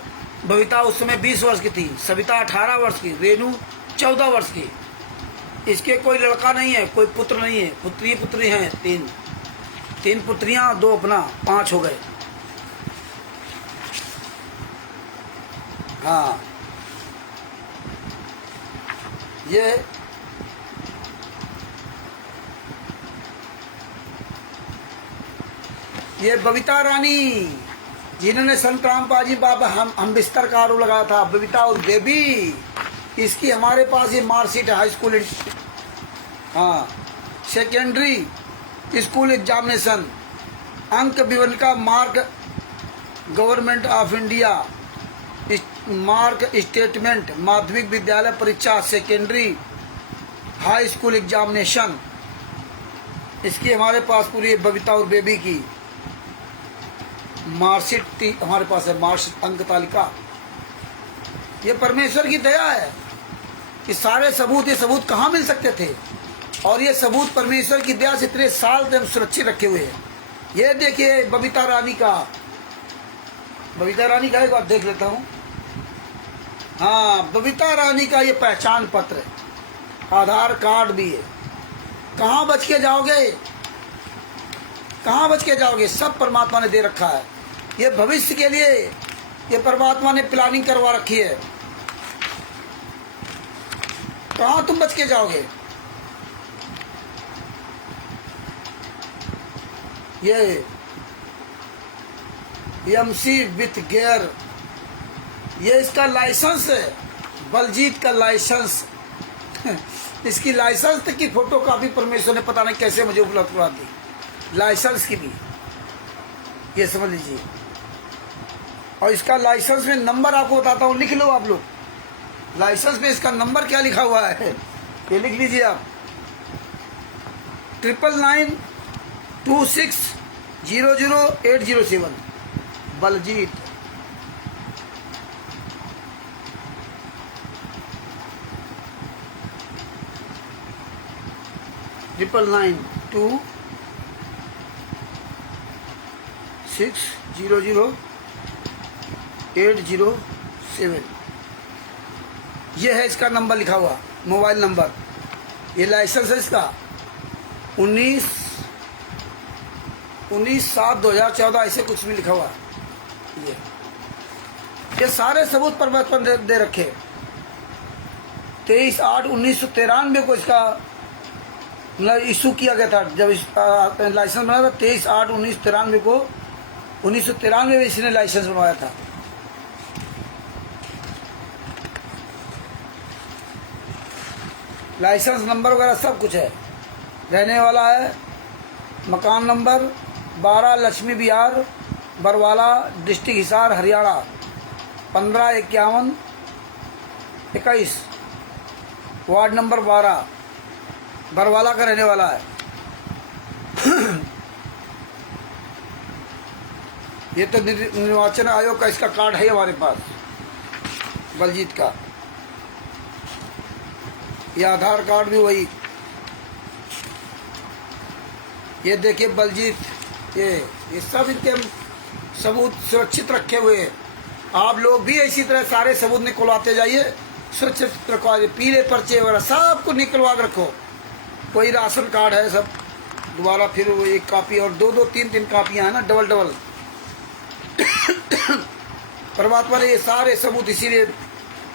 बबीता उस समय 20 वर्ष की थी, सविता 18 वर्ष की, रेनू 14 वर्ष की। इसके कोई लड़का नहीं है, कोई पुत्र नहीं है, पुत्री हैं 3 पुत्रियां, 2 अपना, 5 हो गए। हाँ, ये बबीता रानी, जिन्होंने संत रामपाल जी बाबा हम बिस्तर का आरोप लगाया था, बबीता और बेबी, इसकी हमारे पास ये मार्कशीट है। हाई स्कूल, हाँ, सेकेंडरी स्कूल एग्जामिनेशन, अंक विवरण का mark, government of India mark statement, माध्यमिक विद्यालय परीक्षा, सेकेंडरी हाई स्कूल एग्जामिनेशन, इसकी हमारे पास पूरी बबीता और बेबी की मार्कशीट हमारे पास है, मार्कशीट अंक तालिका। ये परमेश्वर की दया है कि सारे सबूत, ये सबूत कहाँ मिल सकते थे, और ये सबूत परमेश्वर की दया से इतने साल से हम सुरक्षित रखे हुए हैं। ये देखिए बबीता रानी का बबीता रानी का एक बार देख लेता हूँ। हाँ, बबीता रानी का ये पहचान पत्र है, आधार कार्ड भी है। कहाँ बच के जाओगे, कहाँ बच के जाओगे? सब परमात्मा ने दे रखा है। ये भविष्य के लिए ये परमात्मा ने प्लानिंग करवा रखी है। कहाँ तुम बच के जाओगे? ये एमसी विथ गियर, ये इसका लाइसेंस है, बलजीत का लाइसेंस। इसकी लाइसेंस तक की फोटो काफी परमेश्वर ने पता नहीं कैसे मुझे उपलब्ध करवा दी, लाइसेंस की भी, ये समझ लीजिए। और इसका लाइसेंस में नंबर आपको बताता हूँ, लिख लो आप लोग। लाइसेंस में इसका नंबर क्या लिखा हुआ है ये लिख लीजिए आप, 9992600807 बलजीत। ट्रिपल 9926000807, ये है इसका नंबर लिखा हुआ, मोबाइल नंबर। ये लाइसेंस है इसका 19/7/2014 ऐसे कुछ भी लिखा हुआ। ये सारे सबूत परमात्मा दे रखे। 23/8/1993 को इसका मतलब इशू किया गया था। जब लाइसेंस बना था 23/8/1993 को, 1993 में इसने लाइसेंस बनवाया था। लाइसेंस नंबर वगैरह सब कुछ है। रहने वाला है मकान number 12 Lakshmi Vihar, Barwala, district Hisar, Haryana 155121, ward number 12, Barwala का रहने वाला है। ये तो निर्वाचन आयोग का इसका कार्ड है हमारे पास, बलजीत का। ये आधार कार्ड भी वही। ये देखिए बलजीत, ये सब इनके सबूत सुरक्षित रखे हुए हैं। आप लोग भी इसी तरह सारे सबूत निकलवाते जाइए, सुरक्षित रखवा। पीले पर्चे वगैरह सब कुछ निकलवा के रखो। कोई राशन कार्ड है सब, दोबारा फिर वो एक कापी और दो 3 कापियां हैं ना, डबल। परमात्मा ने ये सारे सबूत इसीलिए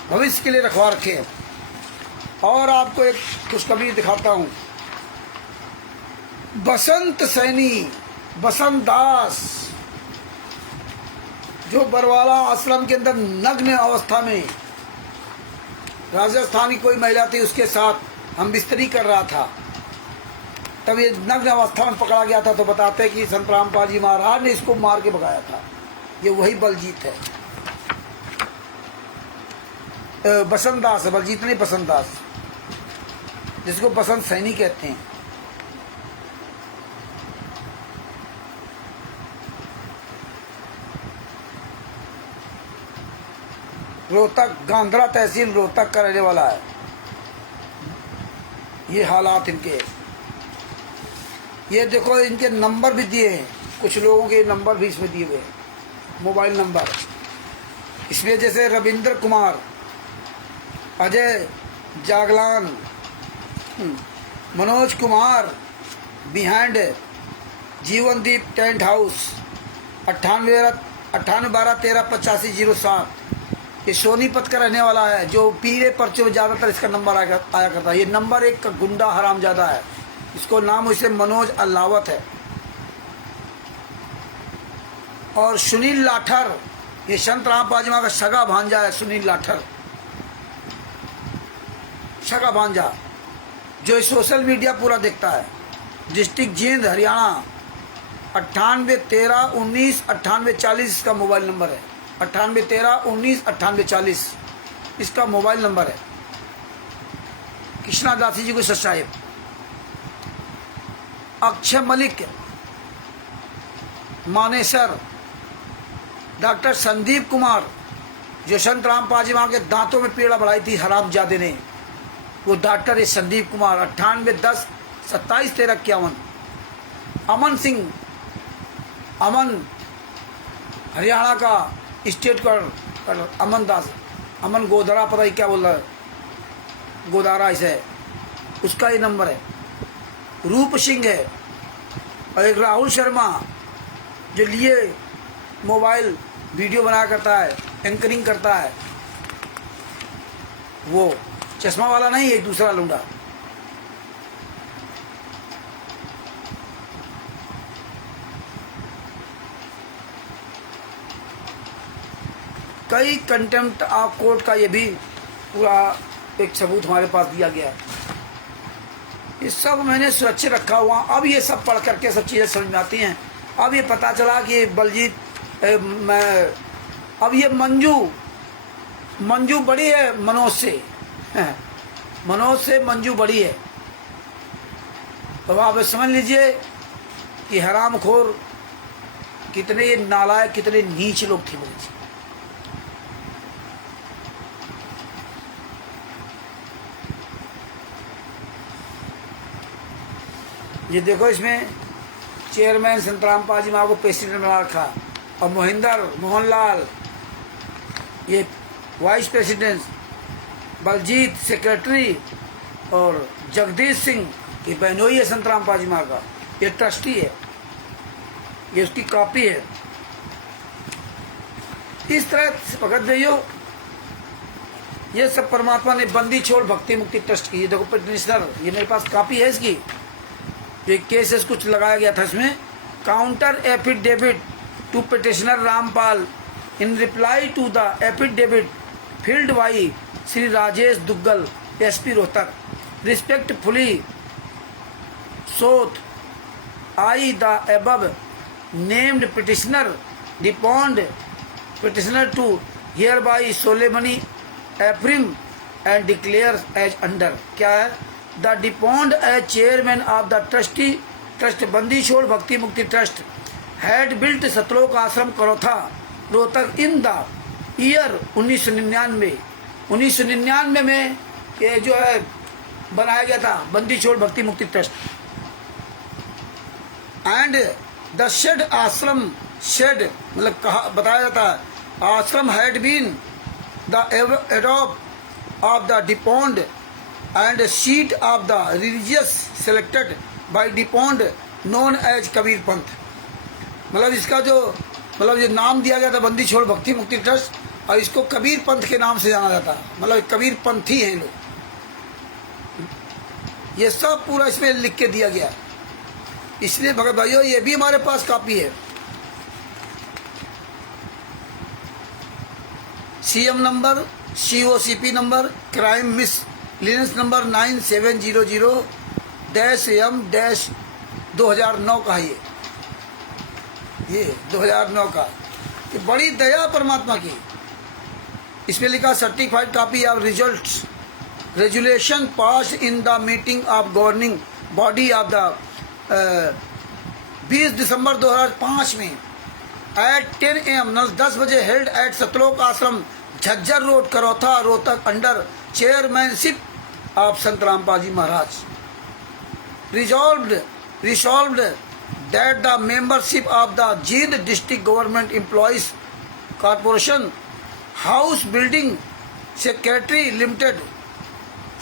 भविष्य के लिए रखवा रखे हैं। और आपको एक खुशखबरी दिखाता हूँ। बसंत सैनी, बसंत दास, जो बरवाला आश्रम के अंदर नग्न अवस्था में, राजस्थानी कोई महिला थी उसके साथ हम बिस्तरी कर रहा था, तब ये नग्न अवस्था में पकड़ा गया था। तो बताते कि संत रामपाल जी महाराज ने इसको मार के भगाया था। ये वही बलजीत है, बसंत दास है, बलजीत नहीं, बसंत दास, जिसको बसंत सैनी कहते हैं। रोहतक, गांधरा तहसील रोहतक का रहने वाला है। ये हालात इनके। ये देखो इनके नंबर भी दिए हैं, कुछ लोगों के नंबर भी इसमें दिए हुए हैं, मोबाइल नंबर। इसमें जैसे रविंद्र कुमार, अजय जागलान, मनोज कुमार, बिहाइंड जीवनदीप टेंट हाउस, 9812138507। ये सोनीपत का रहने वाला है, जो पीले पर्चे में ज़्यादातर इसका नंबर आया करता है। ये नंबर 1 का गुंडा हरामजादा है, इसको नाम उसे मनोज अल्लावत है। और सुनील लाठर, ये संत राम पाजमा का सगा भांजा है। सुनील लाठर सगा भांजा, जो सोशल मीडिया पूरा देखता है। डिस्ट्रिक्ट जींद, हरियाणा 9813199840 इसका मोबाइल नंबर है। 9813199840 इसका मोबाइल नंबर है। कृष्णा दासी जी को सच्चाई। अक्षय मलिक मानेसर, डॉक्टर संदीप कुमार, जो संत राम पाजीमा के दांतों में पीड़ा बढ़ाई थी हरामजादे ने, वो डॉक्टर है संदीप कुमार। 9810271351। अमन सिंह, अमन हरियाणा का स्टेट क्वार्टर अमन दास, अमन गोधरा, पता ही क्या बोल रहा है, गोदारा ऐसा है, उसका ये नंबर है। रूप सिंह है, और एक राहुल शर्मा जो लिए मोबाइल वीडियो बना करता है, एंकरिंग करता है, वो चश्मा वाला नहीं, एक दूसरा लुंडा। कई कंटेम्प्ट ऑफ कोर्ट का ये भी पूरा एक सबूत हमारे पास दिया गया है। ये सब मैंने सुरक्षित रखा हुआ। अब ये सब पढ़ करके सब चीज़ें समझ में आती हैं। अब ये पता चला कि बलजीत अब ये मंजू बड़ी है मनोज से, मनोज से मंजू बड़ी है। तो आप समझ लीजिए कि हरामखोर कितने नालायक, कितने नीच लोग थे बोले। ये देखो, इसमें चेयरमैन संतराम पाजी माँ को प्रेसिडेंट बना रखा, और मोहनलाल ये वाइस प्रेसिडेंट, बलजीत सेक्रेटरी, और जगदीश सिंह ये बहनोई है संतराम पाजी माँ का, ये ट्रस्टी है, ये उसकी कॉपी है। इस तरह भगत भाइयों, ये सब परमात्मा ने बंदी छोड़ भक्ति मुक्ति ट्रस्ट की। ये देखो पिटिशनर, ये मेरे पास कॉपी है इसकी, जो केसेस कुछ लगाया गया था इसमें। Counter affidavit to petitioner Rampal in reply to the affidavit filed by Shri Rajesh Duggal SP Rohtak respectfully sheweth I the above named petitioner deponent petitioner to here by solemnly affirm and declare as under, क्या है, the deponent as chairman of the trust Bandi Chhor Bhakti Mukti trust had built Satlok Ashram Karotha Rohtak in the year 1999 में ये जो है बनाया गया था बंदी Chhor Bhakti Mukti trust. And the seat Ashram, seat मतलब कहा बताया जाता है, आश्रम हैड बीन द एडॉप of the deponent and seat of the religious selected by deponed known as Kabir Panth. मतलब इसका जो मतलब ये नाम दिया गया था बंदी छोड़ भक्ति मुक्ति ट्रस्ट, और इसको कबीर पंथ के नाम से जाना जाता है, मतलब कबीर पंथी हैं लोग। ये सब पूरा इसमें लिख के दिया गया है। इसलिए भगत भाइयों, ये भी हमारे पास कॉपी है। CM number, COCP number, crime miscellaneous number 9700-M-2009 का है ये 2009 का। ये बड़ी दया परमात्मा की। इसमें लिखा certified copy of results resolution pass in the meeting of governing body of the 20 दिसंबर 2005 में एट 10 AM 10 बजे held at Satlok Ashram Jhajjar road Karotha Rohtak under chairmanship of Sant Rampal ji Maharaj. Resolved that the membership of the Jind District Government Employees Corporation House Building Secretary Limited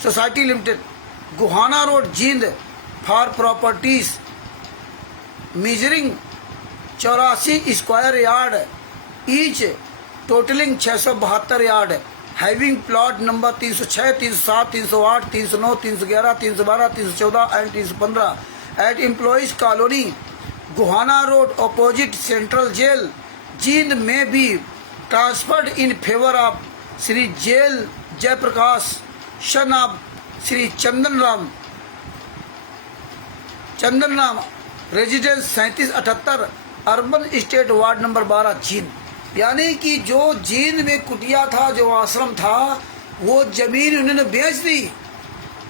Society Limited Guhana Road Jind for properties measuring 84 square yard each totaling 672 yard having plot number 306, 307, 308, 309, 311, 312, 314 and 315 at Employees Colony, Guhana Road opposite Central Jail, Jind may be transferred in favor of Sri Jail Jayaprakash, son of Sri Chandan Ram, residence 3778 urban state ward number 12 Jind. यानी कि जो जींद में कुटिया था, जो आश्रम था, वो जमीन उन्होंने बेच दी।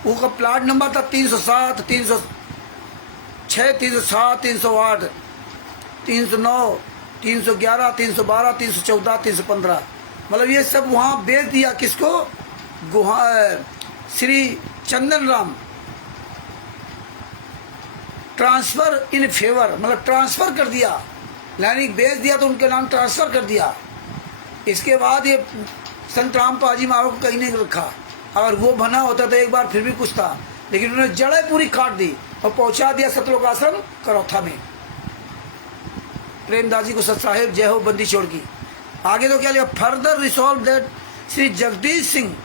उसका प्लाट नंबर था 307, 306, 307, 308, 309, 311, 312, 314, 315। मतलब ये सब वहाँ बेच दिया। किसको? Shri Chandan Ram. Transfer in favour मतलब ट्रांसफर कर दिया, यानी बेच दिया तो उनके नाम ट्रांसफर कर दिया। इसके बाद ये संत रामपाल जी महाराज को कहीं नहीं रखा। अगर वो बना होता तो एक बार फिर भी कुछ था, लेकिन उन्होंने जड़ें पूरी काट दी और पहुंचा दिया सतलोक आश्रम करौथा में। प्रेमदास जी को सत साहेब जय हो बंदी छोड़ की। आगे तो क्या लिखा, further resolve that Shri Jagdish Singh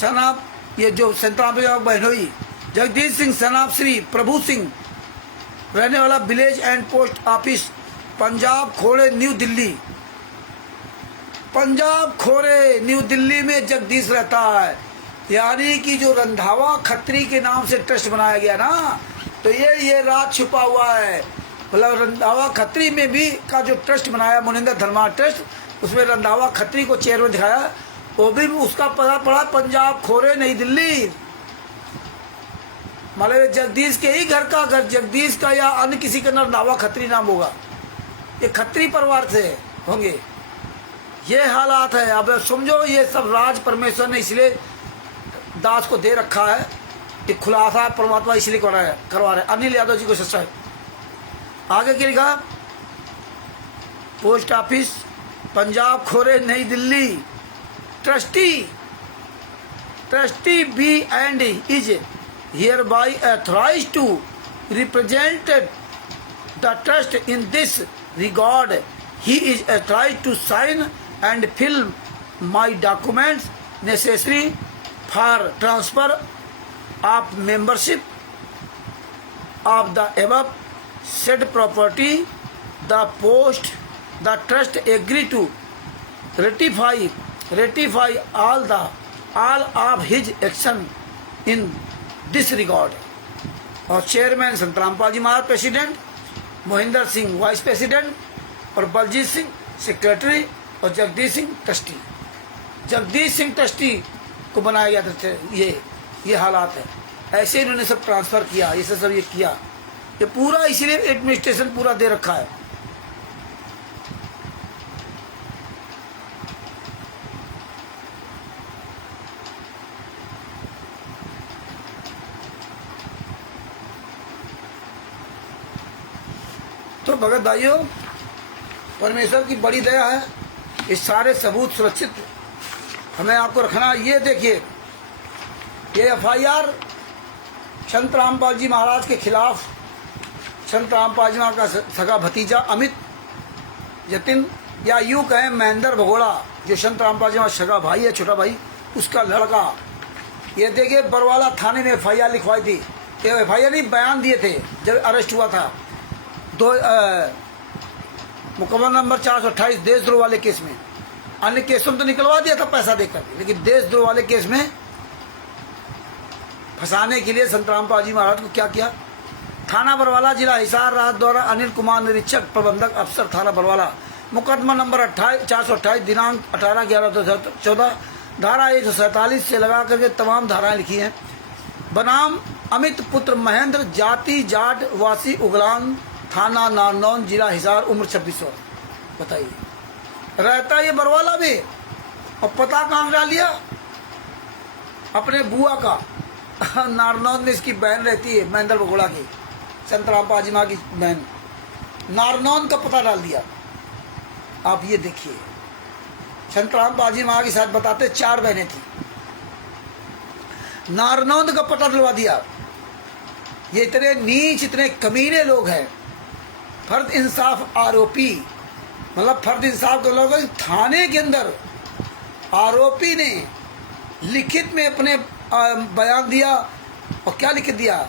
son of, ये जो संत रामपाल बहनोई जगदीश सिंह सन ऑफ श्री प्रभु सिंह, रहने वाला village and post office Punjab Khode new Delhi. Punjab खोरे न्यू दिल्ली में जगदीश रहता है। यानी कि जो रंधावा खत्री के नाम से ट्रस्ट बनाया गया ना, तो ये राज छुपा हुआ है। मतलब रंधावा खत्री में भी का जो ट्रस्ट बनाया मुनिंदर धर्मा ट्रस्ट, उसमें रंधावा खत्री को चेयरमैन दिखाया, वो भी उसका पता पड़ा पंजाब खोरे नई दिल्ली। मतलब जगदीश के ही घर का, घर जगदीश का या अन्य किसी का रंधावा खत्री नाम होगा, ये खत्री परिवार से होंगे। ये हालात है। अब समझो ये सब राज परमेश्वर ने इसलिए दास को दे रखा है, ये खुलासा परमात्मा इसलिए करवा रहे। अनिल यादव जी को सच्चा है। आगे क्या लिखा, post office Punjab Khore New Delhi, trustee B and is hereby authorized to represent the trust in this regard. He is authorized to sign and fill my documents necessary for transfer of membership of the above said property. The trust agree to ratify all of his action in this regard. और chairman Sant Rampal ji Maharaj president, Mohinder Singh vice president और Baljeet Singh secretary और Jagdish Singh trustee. Jagdish Singh trustee को बनाया गया था। ये हालात है। ऐसे इन्होंने सब ट्रांसफर किया, ये सब ये किया, ये पूरा इसीलिए एडमिनिस्ट्रेशन पूरा दे रखा है। तो भगत भाइयों, परमेश्वर की बड़ी दया है, ये सारे सबूत सुरक्षित हमें आपको रखना। ये देखिए, ये FIR संत रामपाल जी महाराज के खिलाफ, संत रामपाल जी महाराज का सगा भतीजा अमित जतिन, या यूँ कहें महेंद्र भगोड़ा, जो संत रामपाल जी महाराज सगा भाई है, छोटा भाई, उसका लड़का। ये देखिए बरवाला थाने में FIR लिखवाई थी। ये FIR नहीं, बयान दिए थे जब अरेस्ट हुआ था। मुकदमा नंबर 428 देशद्रोह वाले केस में। अन्य केसों में तो निकलवा दिया था पैसा देकर, लेकिन देशद्रोह वाले केस में फंसाने के लिए संत रामपाल जी महाराज को क्या किया, थाना बरवाला जिला हिसार राहत द्वारा अनिल कुमार निरीक्षक प्रबंधक अफसर थाना बरवाला, मुकदमा नंबर 428 दिनांक 18/11/2014, धारा 147 से लगा करके तमाम धाराएं लिखी हैं। बनाम अमित पुत्र महेंद्र, जाति जाट, वासी उगलान, थाना नारनौन, जिला हिसार, उम्र 26 वर्ष। बताइए, रहता ये बरवाला में और पता कहाँ डाल लिया, अपने बुआ का। नारनौन में इसकी बहन रहती है, महेंद्र भगोड़ा की, संत रामपाल जी माँ की बहन। नारनौन का पता डाल दिया। आप ये देखिए, संत रामपाल जी माँ के साथ बताते 4 बहनें थी, नारनौन का पता डलवा दिया। ये इतने नीच, इतने कमीने लोग हैं। फर्द इंसाफ आरोपी, मतलब फर्द इंसाफ के लोग थाने के अंदर आरोपी ने लिखित में अपने बयान दिया। और क्या लिख दिया,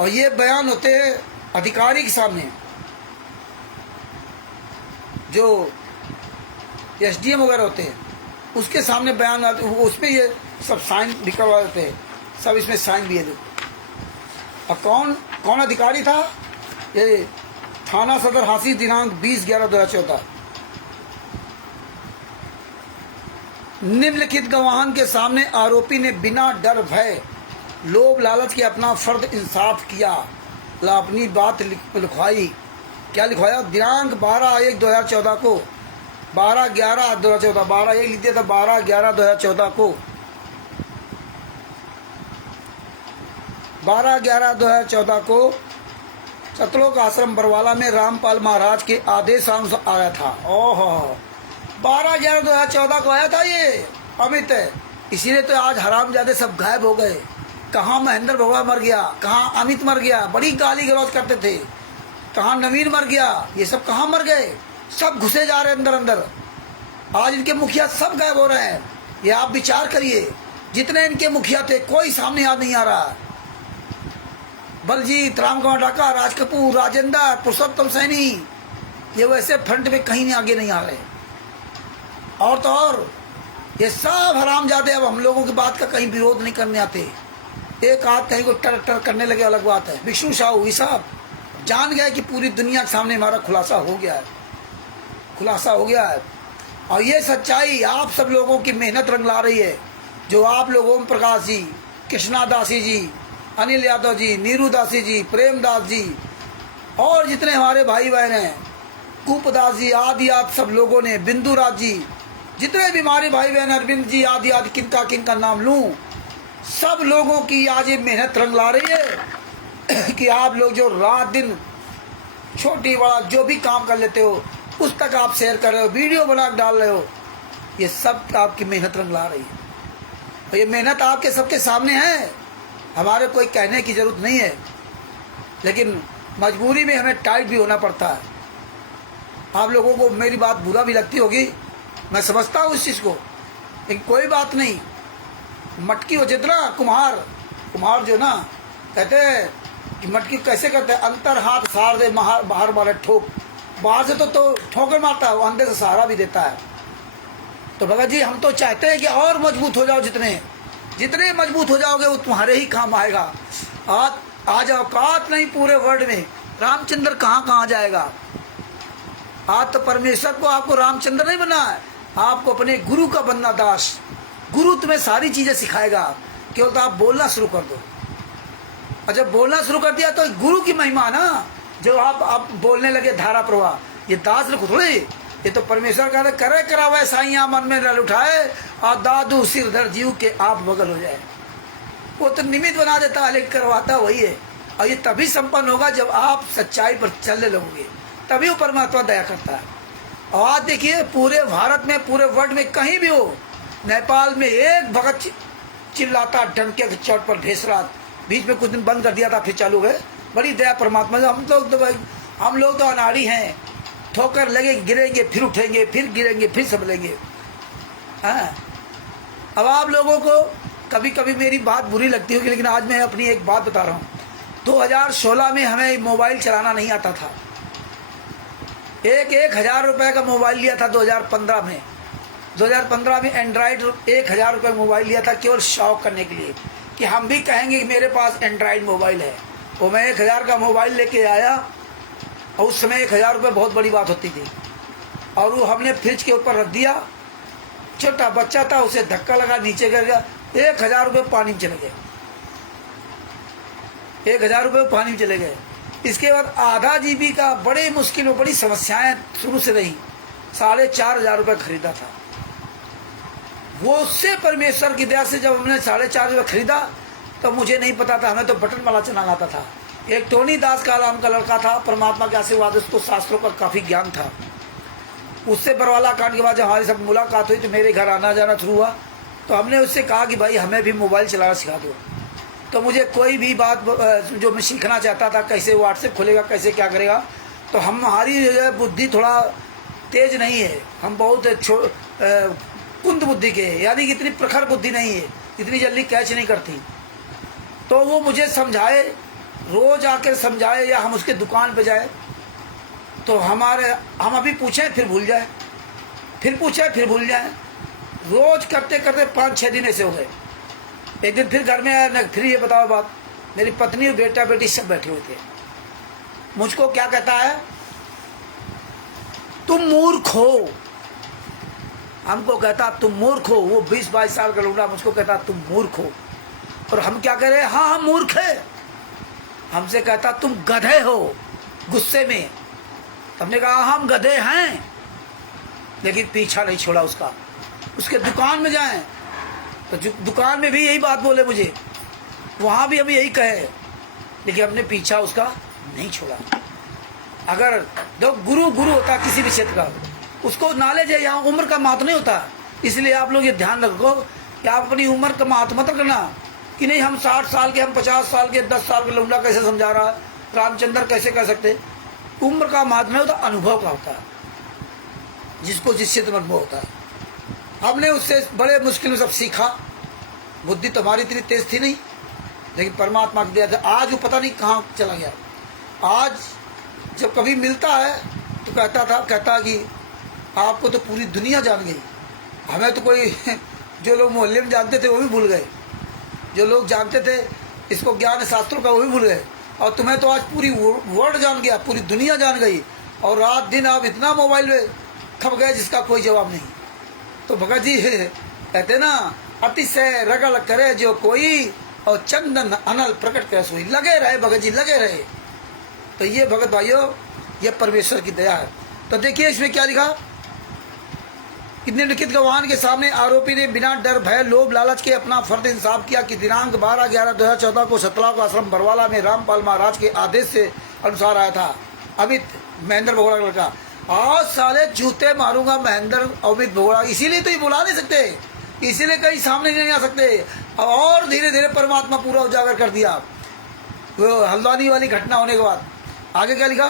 और ये बयान होते हैं अधिकारी के सामने, जो SDM वगैरह होते हैं, उसके सामने बयान आते, उसमें ये सब साइन भी करवा देते हैं, सब इसमें साइन भी है। और कौन अधिकारी था, ये थाना सदर हांसी, दिनांक 20/11/2014। निम्नलिखित गवाहन के सामने आरोपी ने बिना डर भय लोभ लालच के अपना फर्द इंसाफ किया, अपनी बात लिखवाई। क्या लिखवाया, दिनांक 12/1/2014 को, 12/11/2014, 12/1 लिख दिया था, 12/11/2014 को, 12/11/2014 को सतलोक आश्रम बरवाला में रामपाल महाराज के आदेशानुसार आया था। ओहो, 12/11/2014 को आया था ये अमित, इसीलिए तो आज हरामजादे सब गायब हो गए। कहाँ महेंद्र भगवा मर गया, कहाँ अमित मर गया, बड़ी गाली गलौज करते थे, कहाँ नवीन मर गया, ये सब कहाँ मर गए, सब घुसे जा रहे हैं अंदर अंदर। आज इनके मुखिया सब गायब हो रहे हैं। ये आप विचार करिए, जितने इनके मुखिया थे कोई सामने याद नहीं आ रहा। बलजीत, रामकुमार डाका, राज कपूर, राजेंद्र, पुरुषोत्तम सैनी, ये वैसे फ्रंट में कहीं आगे नहीं आ रहे। और तो और ये सब हरामजादे अब हम लोगों की बात का कहीं विरोध नहीं करने आते। एक आध कहीं को टर टर करने लगे अलग बात है। विष्णु साहू ये सब जान गए कि पूरी दुनिया के सामने हमारा खुलासा हो गया है, खुलासा हो गया है। और ये सच्चाई आप सब लोगों की मेहनत रंग ला रही है। जो आप लोग ओम प्रकाश जी, कृष्णा दासी जी, अनिल यादव जी, नीरू दासी जी, प्रेमदास जी और जितने हमारे भाई बहन हैं, कूपदास जी आदि आदि सब लोगों ने, बिंदु राज जी, जितने भी हमारे भाई बहन, अरविंद जी आदि आदि, किनका नाम लूँ, सब लोगों की आज ये मेहनत रंग ला रही है कि आप लोग जो रात दिन छोटी बड़ा जो भी काम कर लेते हो, पुस्तक आप शेयर कर रहे हो, वीडियो बना डाल रहे हो, ये सब आपकी मेहनत रंग ला रही है। और ये मेहनत आपके सबके सामने है, हमारे कोई कहने की जरूरत नहीं है, लेकिन मजबूरी में हमें टाइट भी होना पड़ता है। आप लोगों को मेरी बात बुरा भी लगती होगी, मैं समझता हूँ इस चीज़ को, लेकिन कोई बात नहीं। मटकी हो जितना कुम्हार जो ना कहते हैं कि मटकी कैसे करते हैं, अंतर हाथ सार दे बाहर मारे ठोक, बाहर से तो ठोकर मारता है, वो अंदर से सहारा भी देता है। तो भगत जी हम तो चाहते हैं कि और मजबूत हो जाओ, जितने मजबूत हो जाओगे वो तुम्हारे ही काम आएगा। आज औकात नहीं पूरे वर्ल्ड में, रामचंद्र कहाँ जाएगा। आज तो परमेश्वर को आपको रामचंद्र नहीं बनना है, आपको अपने गुरु का बनना दास। गुरु तुम्हें सारी चीजें सिखाएगा, केवल तो आप बोलना शुरू कर दो। और जब बोलना शुरू कर दिया तो गुरु की महिमा ना, जो आप बोलने लगे धारा प्रवाह, ये दास लिखो थोड़े, ये तो परमेश्वर का करे करावे साइया मन में रल उठाए और दादू सिरधर जीव के आप बगल हो जाए। वो तो निमित्त बना देता है, लेकिन करवाता वही है। और ये तभी संपन्न होगा जब आप सच्चाई पर चलने लगोगे, तभी वो परमात्मा दया करता है। और आज देखिए पूरे भारत में, पूरे वर्ल्ड में कहीं भी हो, नेपाल में एक भगत चिल्लाता डंके के चोट पर भेस रहा, बीच में कुछ दिन बंद कर दिया था, फिर चालू है। बड़ी दया परमात्मा। हम लोग तो अनाड़ी हैं, ठोकर लगे गिरेंगे फिर उठेंगे, फिर गिरेंगे फिर संभलेंगे। हाँ, अब आप लोगों को कभी कभी मेरी बात बुरी लगती होगी, लेकिन आज मैं अपनी एक बात बता रहा हूँ। 2016 में हमें मोबाइल चलाना नहीं आता था। 1000 रुपये का मोबाइल लिया था 2015 में। 2015 में एंड्रॉयड 1000 रुपये मोबाइल लिया था, केवल शौक करने के लिए कि हम भी कहेंगे कि मेरे पास एंड्रॉयड मोबाइल है। वो मैं 1000 का मोबाइल लेके आया, और उस समय 1000 रुपये बहुत बड़ी बात होती थी। और वो हमने फ्रिज के ऊपर रख दिया, छोटा बच्चा था, उसे धक्का लगा, नीचे गिर गया, 1000 रुपये पानी में चले गए। 1000 रुपये पानी में चले गए। इसके बाद आधा GB का बड़े मुश्किल में, बड़ी समस्याएं शुरू से रही, 4500 रुपये खरीदा था। वो उससे परमेश्वर की दया से जब हमने 4500 रुपये खरीदा, तो मुझे नहीं पता था, हमें तो बटन वाला चलाना आता था। एक टोनी दास का नाम का लड़का था, परमात्मा के आशीर्वाद, उसको शास्त्रों का काफ़ी ज्ञान था। उससे बरवाला कांड के बाद जब हमारी सब मुलाकात हुई, तो मेरे घर आना जाना शुरू हुआ, तो हमने उससे कहा कि भाई हमें भी मोबाइल चलाना सिखा दो। तो मुझे कोई भी बात जो मैं सीखना चाहता था, कैसे व्हाट्सएप खोलेगा, कैसे क्या करेगा, तो हमारी बुद्धि थोड़ा तेज नहीं है, हम बहुत कुंद बुद्धि के, यानी कि इतनी प्रखर बुद्धि नहीं है, इतनी जल्दी कैच नहीं करती। तो वो मुझे समझाए, रोज आकर समझाए, या हम उसके दुकान पे जाए तो हम अभी पूछें फिर भूल जाए, फिर पूछे फिर भूल जाए। रोज करते करते 5-6 दिन ऐसे हो गए। एक दिन फिर घर में आया ना, फिर ये बताओ बात, मेरी पत्नी और बेटा बेटी सब बैठे हुए थे। मुझको क्या कहता है, तुम मूर्ख हो। हमको कहता तुम मूर्ख हो। वो 20-22 साल का लौंडा मुझको कहता तुम मूर्ख हो। और हम क्या कह रहे हैं, हाँ हम मूर्ख है। हमसे कहता तुम गधे हो, गुस्से में। हमने कहा हम गधे हैं, लेकिन पीछा नहीं छोड़ा उसका। उसके दुकान में जाएं तो दुकान में भी यही बात बोले मुझे, वहाँ भी हम यही कहे, लेकिन हमने पीछा उसका नहीं छोड़ा। अगर दो गुरु होता किसी भी क्षेत्र का, उसको नॉलेज है, यहाँ उम्र का महत्व नहीं होता। इसलिए आप लोग ये ध्यान रखो कि आप अपनी उम्र का महत्व मत करना कि नहीं हम 60 साल के, हम 50 साल के, 10 साल के लौंडा कैसे समझा रहा है, रामचंद्र कैसे कह सकते। उम्र का महत्व नहीं होता, अनुभव का होता है, जिसको जिससे अनुभव होता है। हमने उससे बड़े मुश्किल में सब सीखा। बुद्धि तो हमारी इतनी तेज थी नहीं, लेकिन परमात्मा को दिया था। आज वो पता नहीं कहाँ चला गया। आज जब कभी मिलता है तो कहता कि आपको तो पूरी दुनिया जान गई, हमें तो कोई जो लोग मोहल्ले में जानते थे वो भी भूल गए, जो लोग जानते थे इसको ज्ञान शास्त्रों का वो भी भूल गए, और तुम्हें तो आज पूरी वर्ल्ड जान गया, पूरी दुनिया जान गई, और रात दिन आप इतना मोबाइल में खप गए जिसका कोई जवाब नहीं। तो भगत जी कहते ना, अतिशय रगड़ करे जो कोई, और चंदन अनल प्रकट करे सोई। लगे रहे भगत जी, लगे रहे। तो ये भगत भाइयों, ये परमेश्वर की दया है। तो देखिए इसमें क्या लिखा कि निम्नलिखित गवाह के सामने आरोपी ने बिना डर भय लोभ लालच के अपना फर्द इंसाफ किया कि दिनांक 12/11/2014 को सतलाव का आश्रम बरवाला में रामपाल महाराज के आदेश से अनुसार आया था। अमित महेंद्र भगोड़ा का लड़का। आज साले जूते मारूंगा महेंद्र अमित भगोड़ा, इसीलिए तो ये बुला नहीं सकते, इसीलिए कहीं सामने नहीं आ सकते। और धीरे धीरे परमात्मा पूरा उजागर कर दिया वो हल्द्वानी वाली घटना होने के बाद। आगे क्या लिखा,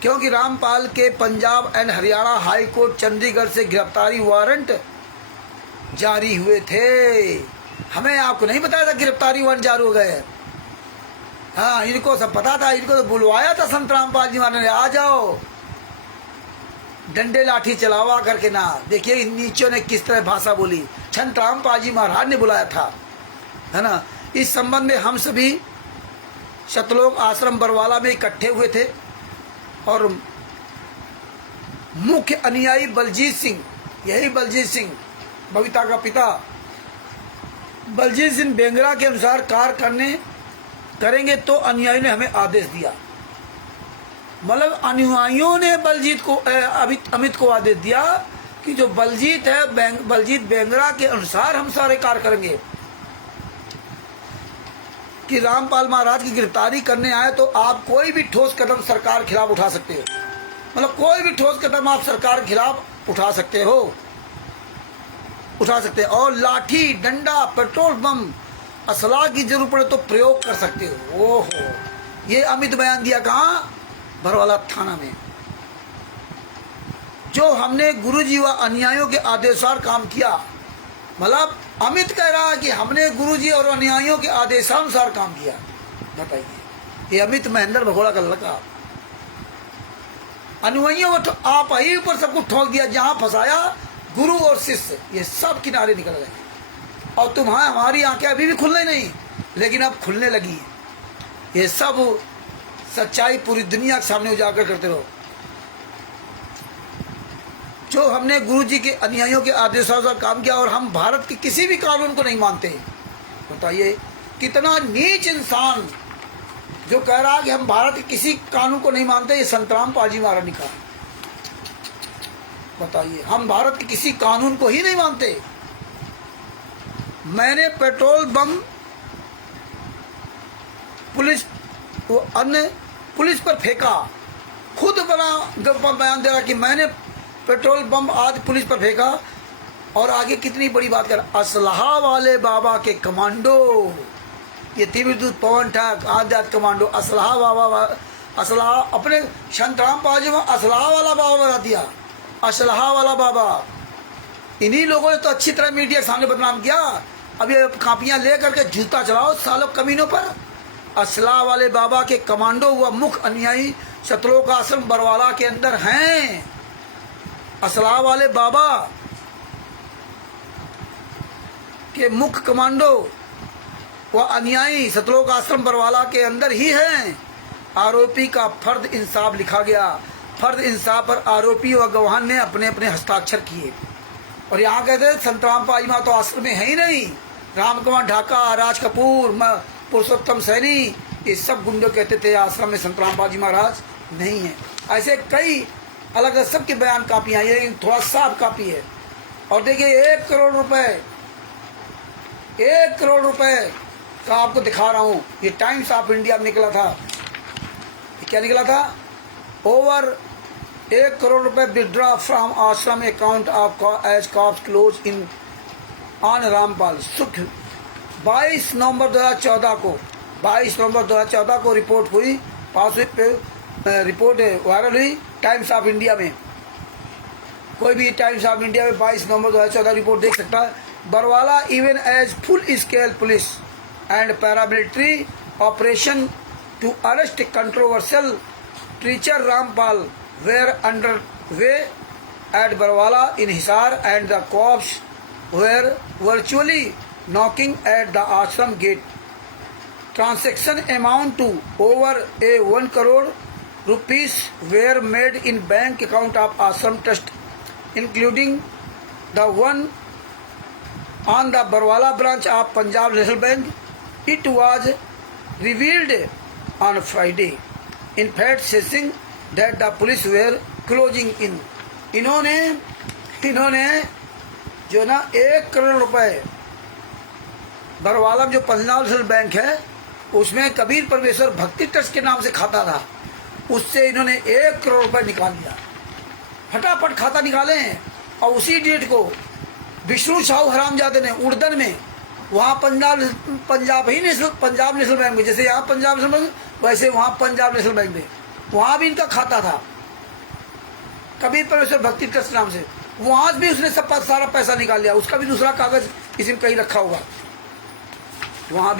क्योंकि रामपाल के Punjab and Haryana high court Chandigarh से गिरफ्तारी वारंट जारी हुए थे। हमें आपको नहीं बताया था गिरफ्तारी वारंट जारी हो गए। हाँ, इनको सब पता था, इनको तो बुलवाया था संत रामपाल जी महाराज ने, आ जाओ डंडे लाठी चलावा करके ना। देखिए इन नीचों ने किस तरह भाषा बोली, संत रामपाल जी महाराज ने बुलाया था, है ना। इस संबंध में हम सभी सतलोक आश्रम बरवाला में इकट्ठे हुए थे, और मुख्य अनुयायी बलजीत सिंह, यही बलजीत सिंह बबीता का पिता बलजीत सिंह बेंगरा के अनुसार कार्य करेंगे तो अनुयायी ने हमें आदेश दिया। मतलब अनुयायियों ने बलजीत को अमित को आदेश दिया कि जो बलजीत है बलजीत बेंगरा के अनुसार हम सारे कार्य करेंगे, कि रामपाल महाराज की गिरफ्तारी करने आए तो आप कोई भी ठोस कदम सरकार के खिलाफ उठा सकते हो। मतलब कोई भी ठोस कदम आप सरकार के खिलाफ उठा सकते हो, और लाठी डंडा पेट्रोल बम असला की जरूरत पड़े तो प्रयोग कर सकते हो। ओहो, ये अमित बयान दिया कहाँ, बरवाला थाना में। जो हमने गुरुजी व अनुयायियों के आदेशानुसार काम किया। मतलब अमित कह रहा है कि हमने गुरुजी और अनुयायियों के आदेशानुसार काम किया। बताइए, ये अमित महेंद्र भगोड़ा का लड़का अनुयायियों को आप ही ऊपर सबको ठोक दिया, जहां फंसाया गुरु और शिष्य ये सब किनारे निकल गए। और तुम्हारा हमारी आंखें अभी भी खुलने नहीं, लेकिन अब खुलने लगी। ये सब सच्चाई पूरी दुनिया के सामने उजागर करते रहो। जो हमने गुरुजी के अनुयायियों के आदेशानुसार काम किया, और हम भारत के किसी भी कानून को नहीं मानते। बताइए कितना नीच इंसान जो कह रहा है कि हम भारत के किसी कानून को नहीं मानते। ये संत रामपाल जी महाराज ने कहा। बताइए, हम भारत के किसी कानून को ही नहीं मानते। मैंने पेट्रोल बम पुलिस पर फेंका, खुद बयान दे रहा कि मैंने पेट्रोल बम आदि पुलिस पर फेंका। और आगे कितनी बड़ी बात कर, असलहा वाले बाबा के कमांडो, ये तीव्रदूत पवन ठाक आध्यात्म कमांडो, असलहा बाबा, असलहा अपने संत रामपाल जी में असलहा वाला बाबा बता दिया, असलहा वाला बाबा। इन्हीं लोगों ने तो अच्छी तरह मीडिया के सामने बदनाम किया। अब ये कापियां लेकर के जूता चलाओ सालों कमीनों पर। असलहा वाले बाबा के कमांडो व मुख्य अनुयायी सतलोक आश्रम बरवाला के अंदर हैं। असलहा वाले बाबा के मुख्य कमांडो व अनुयायी सतलोक आश्रम बरवाला के अंदर ही हैं। आरोपी का फर्द इंसाफ लिखा गया। फर्द इंसाफ पर आरोपी व गवाह ने अपने अपने हस्ताक्षर किए। और यहाँ कहते हैं संत रामपाल जी तो आश्रम में है ही नहीं। राम कुमार ढाका, राज कपूर, पुरुषोत्तम सैनी, ये सब गुंडे कहते थे आश्रम में संत रामपाल जी महाराज नहीं है। ऐसे कई अलग अलग सबके बयान कापियाँ, ये थोड़ा साफ कापी है। और देखिए 1 करोड़ रुपए का आपको दिखा रहा हूँ। ये टाइम्स ऑफ इंडिया में निकला था। ये क्या निकला था? ओवर 1 करोड़ रुपए withdraw from ashram account of as cops close in on Rampal सुख। 22 नवंबर 2014 को 22 नवंबर 2014 को रिपोर्ट हुई, पास हुई पे रिपोर्ट वायरल हुई टाइम्स ऑफ इंडिया में। कोई भी टाइम्स ऑफ इंडिया में 22 नवंबर 2014 रिपोर्ट देख सकता है। Barwala even as full scale police and paramilitary operation to arrest controversial teacher Rampal were under way at Barwala in Hisar and the cops were virtually knocking at the ashram gate. Transaction amount to over 1 crore rupees were made in bank account of ashram trust, including the one on the Barwala branch of Punjab National Bank. It was revealed on Friday. In fact, saying that the police were closing in. इन्होंने जो ना 1 करोड़ रुपए बरवाला में जो Punjab national bank है उसमें कबीर परमेश्वर भक्ति ट्रस्ट के नाम से खाता था, उससे इन्होंने 1 करोड़ रुपए निकाल लिया। फटाफट खाता निकाले हैं। और उसी डेट को विष्णु साहू हरामजादे ने उड़दन में वहाँ पंजाब नेशनल बैंक में, जैसे यहाँ पंजाब नेशनल बैंक वैसे वहाँ पंजाब नेशनल बैंक में वहाँ भी इनका खाता था कबीर परमेश्वर भक्ति ट्रस्ट नाम से। वहाँ भी उसने सब सारा पैसा निकाल लिया। उसका भी दूसरा कागज किसी में कहीं रखा होगा। वहाँ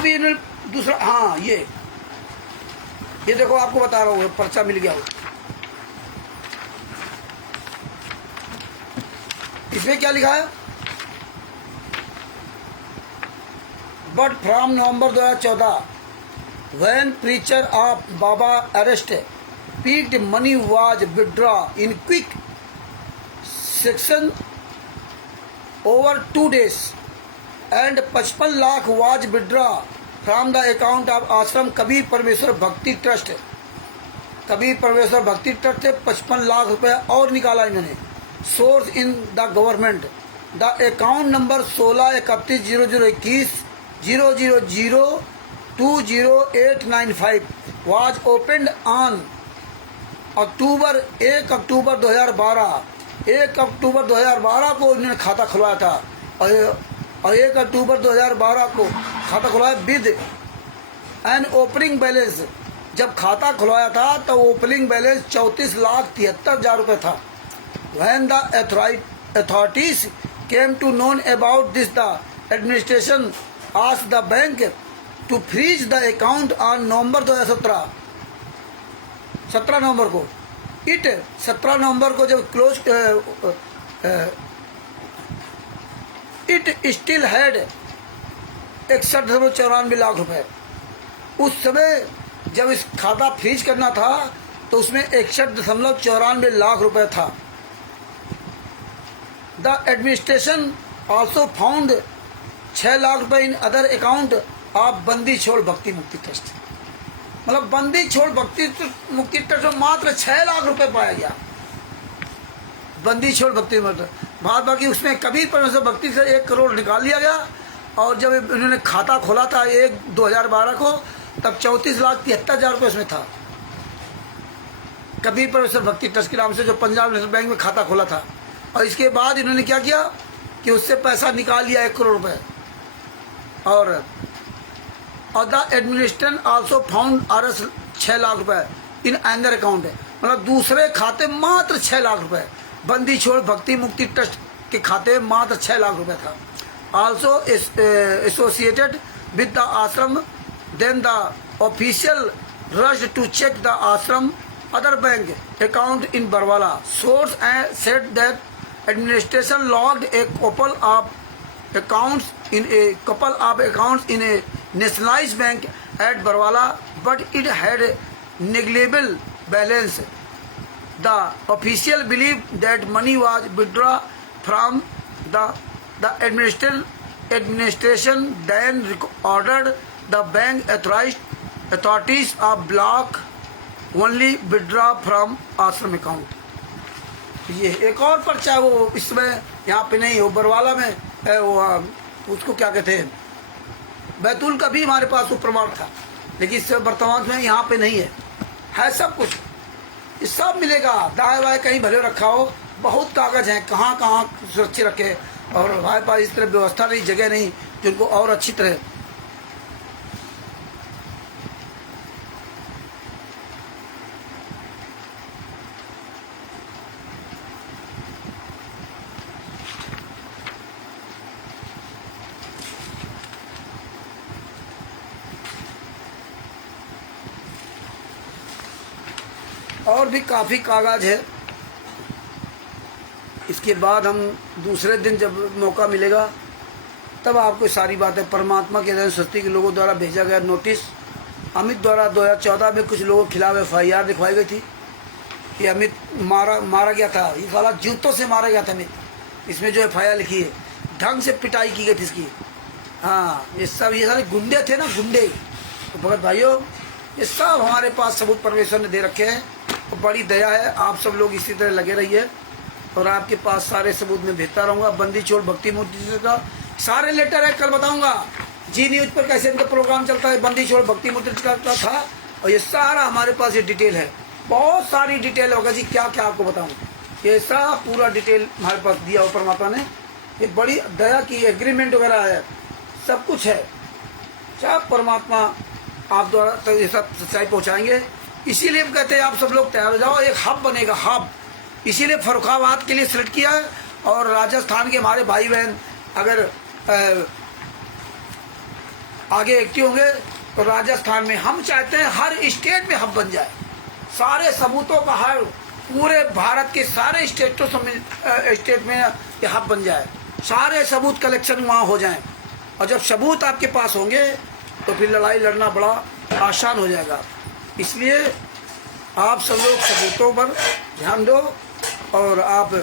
भी इन्होंने दूसरा, हाँ ये देखो आपको बता रहा हूँ, पर्चा मिल गया हो। इसमें क्या लिखा है? But from November 2014 when preacher of Baba arrest peaked money was withdrawn in quick succession over 2 days and 55 lakh was withdrawn from the account of Ashram Kabir Parmeshwar Bhakti Trust. Kabir परमेश्वर भक्ति ट्रस्ट से 55 लाख रुपए और निकाला इन्होंने। Source in the government the account number 16/31/00020895 was opened on अक्टूबर 1 अक्टूबर 2012 को इन्होंने खाता खुलवाया था। और 1 अक्टूबर 2012 को खाता खुलवाया विद एन ओपनिंग बैलेंस। जब खाता खुलवाया था तो ओपनिंग बैलेंस 34,73,000 रुपये था। When the authorities came to know about this, the administration asked the bank to freeze the account on November 2017। 17 नवंबर को 17 नवंबर को जब close it still had 61.94 lakh रुपए। उस समय जब इस खाता फ्रीज करना था तो उसमें 61.94 लाख रुपए था। The administration also found 6 lakh रुपए इन अदर अकाउंट ऑफ बंदी छोड़ भक्ति मुक्ति ट्रस्ट। मतलब बंदी छोड़ भक्ति मुक्ति ट्रस्ट में मात्र 6 लाख रुपए पाया गया। बंदी छोड़ भक्ति बाद बाकी उसमें कबीर परमेश्वर भक्ति से 1 करोड़ निकाल लिया गया। और जब इन्होंने खाता खोला था 2012 को तब 34,73,000 रुपये उसमें था। कबीर परमेश्वर भक्ति ट्रस्ट के नाम से जो पंजाब नेशनल बैंक में खाता खोला था। और इसके बाद इन्होंने क्या किया कि उससे पैसा निकाल लिया 1 करोड़ रुपए। और the administration also found RS 6 lakh रुपए इन अदर अकाउंट है। मतलब दूसरे खाते मात्र 6 लाख रुपए। बंदी छोड़ भक्ति मुक्ति ट्रस्ट के खाते में मात्र 6 लाख रुपए था। आल्सो एसोसिएटेड विद द आश्रम। Then the official rushed to check the ashram other bank account in Barwala. Source said that administration logged a couple of accounts in a nationalized bank at Barwala, but it had negligible balance. The official believed that money was withdrawn from the administration then ordered the bank authorities of block only withdraw from ashram account। ये एक और पर्चा है, वो इसमें यहाँ पे नहीं, वो बरवाला में है, वो उसको क्या कहते हैं, बैतूल का भी हमारे पास वो प्रमाण था, लेकिन इससे वर्तमान में यहाँ पे नहीं है सब कुछ, ये सब मिलेगा। दाएं बाएं कहीं भले रखा हो, बहुत कागज हैं, कहाँ कहाँ सुरक्षित रखे, और हमारे पास इस तरह व्यवस्था नहीं, जगह नहीं जिनको और अच्छी तरह। और भी काफ़ी कागज है। इसके बाद हम दूसरे दिन जब मौका मिलेगा तब आपको सारी बातें, परमात्मा के दया सस्ती के लोगों द्वारा भेजा गया नोटिस, अमित द्वारा 2014 में कुछ लोगों के खिलाफ FIR दिखवाई गई थी कि अमित मारा गया था, ये साला जूतों से मारा गया था अमित, इसमें जो FIR लिखी है, ढंग से पिटाई की गई थी इसकी। हाँ, ये सब ये सारे गुंडे थे ना, गुंडे। तो भगत भाइयों, ये सब हमारे पास सबूत परमेश्वर ने दे रखे हैं, तो बड़ी दया है। आप सब लोग इसी तरह लगे रहिए और आपके पास सारे सबूत में भेजता रहूँगा। बंदी छोड़ भक्ति मूर्ति का सारे लेटर है, कल बताऊँगा जी न्यूज़ पर कैसे इनका प्रोग्राम चलता है, बंदी छोड़ भक्ति मूर्ति का था, और ये सारा हमारे पास ये डिटेल है, बहुत सारी डिटेल होगा जी, क्या क्या आपको बताऊँ, ये सब पूरा डिटेल हमारे पास दिया हो परमात्मा ने। ये बड़ी दया की, एग्रीमेंट वगैरह है, सब कुछ है, सब परमात्मा आप द्वारा तक ये सब सच्चाई पहुँचाएंगे। इसीलिए हम कहते हैं आप सब लोग तैयार हो जाओ, एक हब बनेगा, हब। इसीलिए फर्रुखाबाद के लिए सिलेक्ट किया है, और राजस्थान के हमारे भाई बहन अगर आगे एक्टिव होंगे तो राजस्थान में हम चाहते हैं हर स्टेट में हब बन जाए, सारे सबूतों का, हर पूरे भारत के सारे स्टेट में ये हब बन जाए, सारे सबूत कलेक्शन वहाँ हो जाए, और जब सबूत आपके पास होंगे तो फिर लड़ाई लड़ना बड़ा आसान हो जाएगा। इसलिए आप सब लोग सबूतों पर ध्यान दो और आप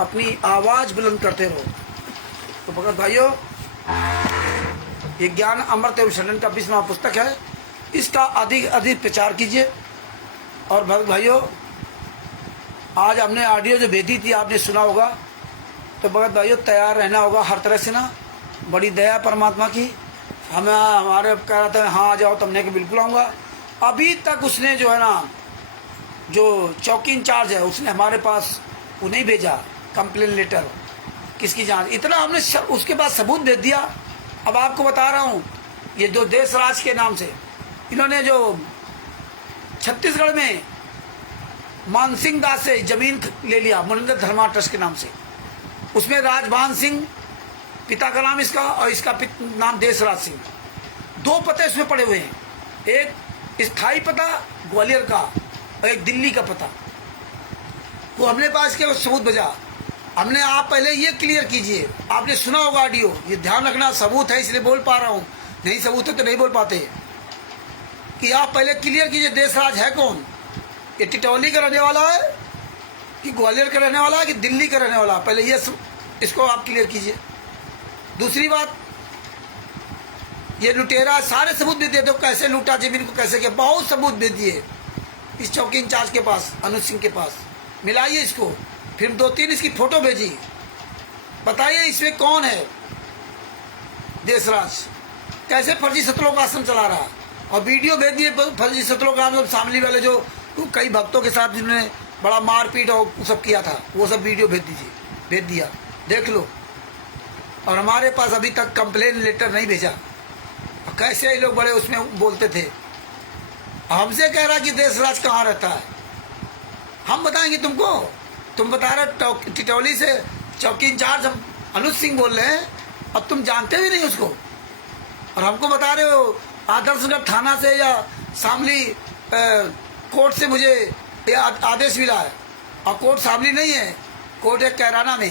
अपनी आवाज़ बुलंद करते रहो। तो भगत भाइयों, ये ज्ञान अमृत एवं शरण का 20वां पुस्तक है, इसका अधिक अधिक प्रचार कीजिए। और भगत भाइयों, आज हमने ऑडियो जो भेजी थी आपने सुना होगा, तो भगत भाइयों तैयार रहना होगा हर तरह से ना, बड़ी दया परमात्मा की। हमें हमारे कह रहा था हाँ आ जाओ, तुमने कि बिल्कुल आऊँगा। अभी तक उसने जो है ना, जो चौकी इंचार्ज है, उसने हमारे पास वो नहीं भेजा कंप्लेन लेटर, किसकी जांच, इतना हमने उसके बाद सबूत भेज दिया। अब आपको बता रहा हूँ, ये जो देशराज के नाम से इन्होंने जो छत्तीसगढ़ में मानसिंह दास से जमीन ले लिया, मुनिंदर धर्मा ट्रस्ट के नाम से, उसमें राजभान सिंह पिता का नाम इसका, और इसका नाम देशराज सिंह, 2 पते उसमें पड़े हुए हैं, एक स्थायी पता ग्वालियर का और एक दिल्ली का पता। वो हमने पास के सबूत भेजा, हमने आप पहले ये क्लियर कीजिए, आपने सुना होगा ऑडियो, ये ध्यान रखना, सबूत है इसलिए बोल पा रहा हूँ, नहीं सबूत है तो नहीं बोल पाते, कि आप पहले क्लियर कीजिए देशराज है कौन, ये टिटौली का रहने वाला है कि ग्वालियर का रहने वाला है कि दिल्ली का रहने वाला, पहले ये इसको आप क्लियर कीजिए। दूसरी बात, ये लुटेरा, सारे सबूत दे दो, कैसे लूटा जमीन को, कैसे किया, बहुत सबूत दे दिए इस चौकी इंचार्ज के पास, अनुज सिंह के पास, मिलाइए इसको। फिर 2-3 इसकी फोटो भेजी, बताइए इसमें कौन है देशराज, कैसे फर्जी सत्रलोक आश्रम चला रहा, और वीडियो भेज दिए फर्जी सत्रलोक आश्रम शामली वाले जो कई भक्तों के साथ जिन्होंने बड़ा मारपीट और सब किया था, वो सब वीडियो भेज दिया, देख लो। और हमारे पास अभी तक कंप्लेन लेटर नहीं भेजा, कैसे ये लोग बड़े उसमें बोलते थे, हमसे कह रहा कि देशराज कहाँ रहता है, हम बताएंगे तुमको, तुम बता रहे टिटौली से चौकी इंचार्ज हम अनुज सिंह बोल रहे हैं, और तुम जानते भी नहीं उसको, और हमको बता रहे हो आदर्शगढ़ थाना से या शामली कोर्ट से मुझे ये आदेश मिला है, और कोर्ट शामली नहीं है, कोर्ट है कैराना में,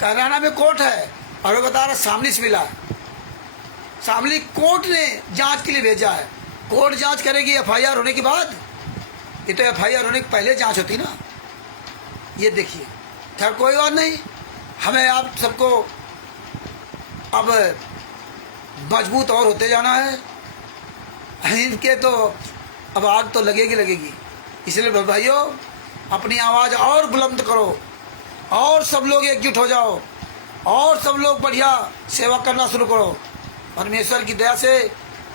कैराना में कोर्ट है, और वो बता रहा शामली से मिला है। शामली कोर्ट ने जांच के लिए भेजा है, कोर्ट जांच करेगी FIR होने के बाद, ये तो FIR होने के पहले जांच होती ना। ये देखिए, खैर कोई बात नहीं, हमें आप सबको अब मजबूत और होते जाना है, इनके तो अब आग तो लगेगी। इसलिए भाइयों, अपनी आवाज़ और बुलंद करो और सब लोग एकजुट हो जाओ और सब लोग बढ़िया सेवा करना शुरू करो। परमेश्वर की दया से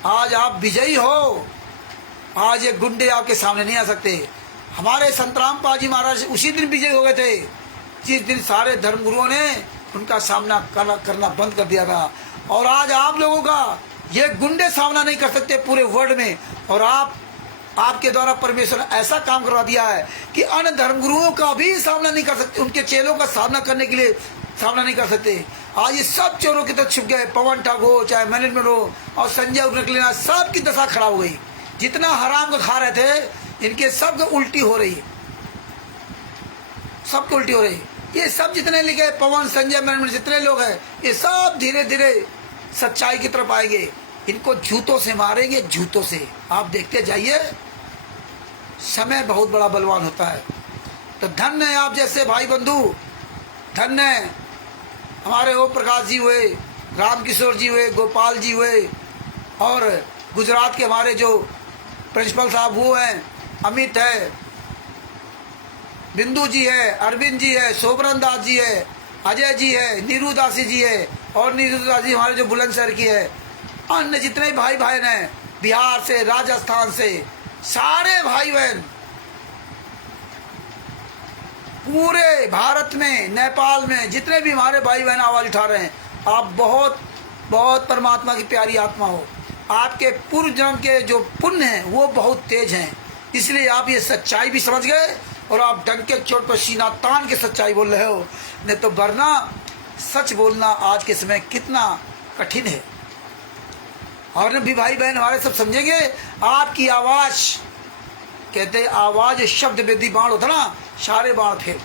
आज आप विजयी हो। आज ये गुंडे आपके सामने नहीं आ सकते। हमारे संत रामपाल जी महाराज उसी दिन विजयी हो गए थे जिस दिन सारे धर्मगुरुओं ने उनका सामना करना बंद कर दिया था। और आज आप लोगों का ये गुंडे सामना नहीं कर सकते पूरे वर्ल्ड में। और आपके द्वारा परमेश्वर ने ऐसा काम करवा दिया है कि अन्य धर्मगुरुओं का भी सामना नहीं कर सकते, उनके चेलों का सामना करने के लिए सामना नहीं कर सकते। आज ये सब चोरों की तरफ छुप गए। पवन ठाकुर हो चाहे मैनेजमेंट हो और संजय उर्लेना, सब की दशा खराब हो गई। जितना हराम को खा रहे थे इनके सब को उल्टी हो रही है, सबको उल्टी हो रही है। ये सब जितने लिखे पवन संजय मैनेजमेंट जितने लोग हैं ये सब धीरे धीरे सच्चाई की तरफ आएंगे। इनको जूतों से मारेंगे, जूतों से। आप देखते जाइए, समय बहुत बड़ा बलवान होता है। तो धन्य है आप जैसे भाई बंधु, धन्य है हमारे ओम प्रकाश जी हुए, रामकिशोर जी हुए, गोपाल जी हुए और गुजरात के हमारे जो प्रिंसिपल साहब वो हैं, अमित है, बिंदु जी है, अरविंद जी है, शोभरन दास जी है, अजय जी है, नीरू दासी जी है और नीरू दासी हमारे जो बुलंदशहर की है। अन्य जितने भाई बहन हैं बिहार से, राजस्थान से, सारे भाई बहन पूरे भारत में, नेपाल में जितने भी हमारे भाई बहन आवाज उठा रहे हैं, आप बहुत बहुत परमात्मा की प्यारी आत्मा हो। आपके पूर्व जन्म के जो पुण्य हैं वो बहुत तेज हैं, इसलिए आप ये सच्चाई भी समझ गए और आप डंके चोट पर सीना तान के सच्चाई बोल रहे हो। नहीं तो वरना सच बोलना आज के समय कितना कठिन है। और भी भाई बहन हमारे सब समझेंगे आपकी आवाज, कहते आवाज शब्द वेदी बाण होता ना, सारे बाण थे।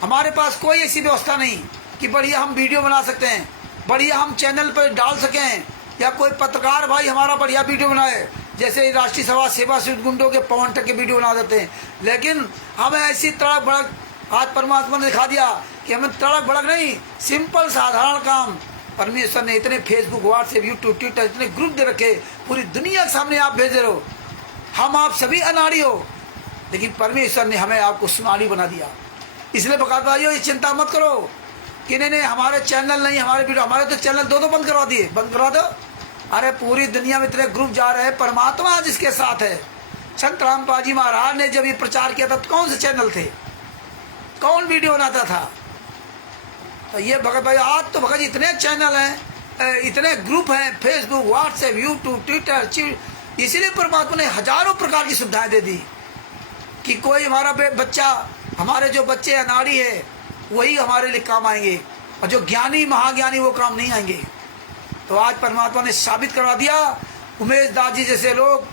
हमारे पास कोई ऐसी व्यवस्था नहीं कि बढ़िया हम वीडियो बना सकते हैं, बढ़िया हम चैनल पर डाल सकें, या कोई पत्रकार भाई हमारा बढ़िया वीडियो बनाए जैसे राष्ट्रीय सभा सेवा से गुंडों के पवन टक के वीडियो बना देते हैं। लेकिन हमें ऐसी तड़क भड़क आज परमात्मा ने दिखा दिया कि हमें तड़क भड़क नहीं, सिंपल साधारण काम परमेश्वर ने इतने फेसबुक, व्हाट्सएप, यूट्यूब, ट्विटर इतने ग्रुप दे रखे, पूरी दुनिया के सामने आप भेज रहे हो। हम आप सभी अनाड़ी हो, लेकिन परमेश्वर ने हमें आपको सुनाड़ी बना दिया। इसलिए बकात भाइयों ये चिंता मत करो कि नहीं हमारे चैनल नहीं, हमारे वीडियो, हमारे तो चैनल दो बंद करवा दिए, बंद करवा दो। अरे पूरी दुनिया में इतने ग्रुप जा रहे हैं, परमात्मा जिसके साथ है। संत रामपाल जी महाराज ने जब ये प्रचार किया था तो कौन से चैनल थे, कौन वीडियो बनाता था? तो ये भगत भाई आज तो भगत इतने चैनल हैं, इतने ग्रुप हैं, फेसबुक, व्हाट्सएप, यूट्यूब, ट्विटर, इसीलिए परमात्मा ने हजारों प्रकार की सुविधाएं दे दी कि कोई हमारा बच्चा, हमारे जो बच्चे अनाड़ी है वही हमारे लिए काम आएंगे और जो ज्ञानी महाज्ञानी वो काम नहीं आएंगे। तो आज परमात्मा ने साबित करवा दिया। उमेश दास जी जैसे लोग,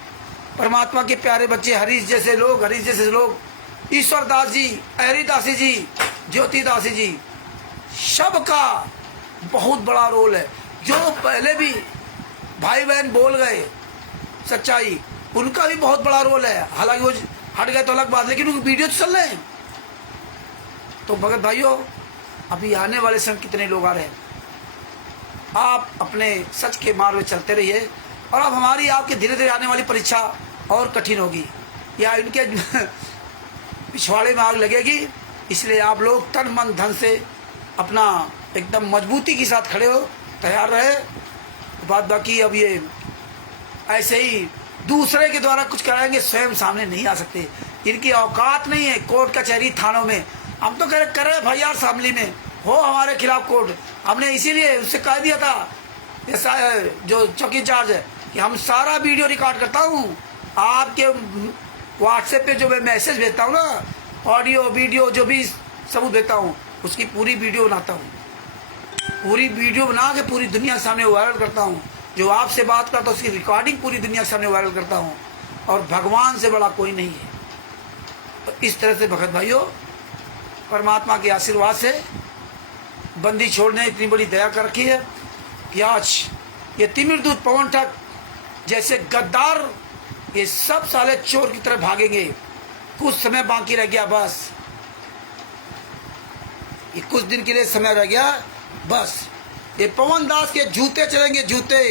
परमात्मा के प्यारे बच्चे हरीश जैसे लोग, ईश्वर दास जी, हरी दासी जी, ज्योति दासी जी, सबका बहुत बड़ा रोल है। जो पहले भी भाई बहन बोल गए सच्चाई, उनका भी बहुत बड़ा रोल है। हालांकि वो हट गए तो अलग बात, लेकिन उनके वीडियो तो चल रहे हैं। तो भगत भाइयों अभी आने वाले समय कितने लोग आ रहे हैं, आप अपने सच के मार्ग में चलते रहिए। और अब हमारी आपके धीरे धीरे आने वाली परीक्षा और कठिन होगी, या इनके पिछवाड़े में आग लगेगी। इसलिए आप लोग तन मन धन से अपना एकदम मजबूती के साथ खड़े हो, तैयार रहे। बात बाकी अब ये ऐसे ही दूसरे के द्वारा कुछ कराएंगे, स्वयं सामने नहीं आ सकते, इनकी औकात नहीं है। कोर्ट कचहरी थानों में हम तो करे भाई यार, शामली में हो हमारे खिलाफ कोर्ट, हमने इसीलिए उससे कह दिया था ऐसा जो चौकी इंचार्ज है कि हम सारा वीडियो रिकॉर्ड करता हूँ, आपके व्हाट्सएप पे जो मैं मैसेज भेजता हूँ ना, ऑडियो वीडियो जो भी सबूत देता हूँ, उसकी पूरी वीडियो बनाता हूँ, पूरी वीडियो बना के पूरी दुनिया के सामने वायरल करता हूँ। जो आपसे बात करता हूँ उसकी रिकॉर्डिंग पूरी दुनिया के सामने वायरल करता हूँ। और भगवान से बड़ा कोई नहीं है। तो इस तरह से भगत भाइयों परमात्मा के आशीर्वाद से बंदी छोड़ने इतनी बड़ी दया कर रखी है कि आज ये तिमिरदूत पवन ठग जैसे गद्दार ये सब साले चोर की तरह भागेंगे। कुछ समय बाकी रह गया, बस ये कुछ दिन के लिए समय रह गया, बस ये पवन दास के जूते चलेंगे, जूते।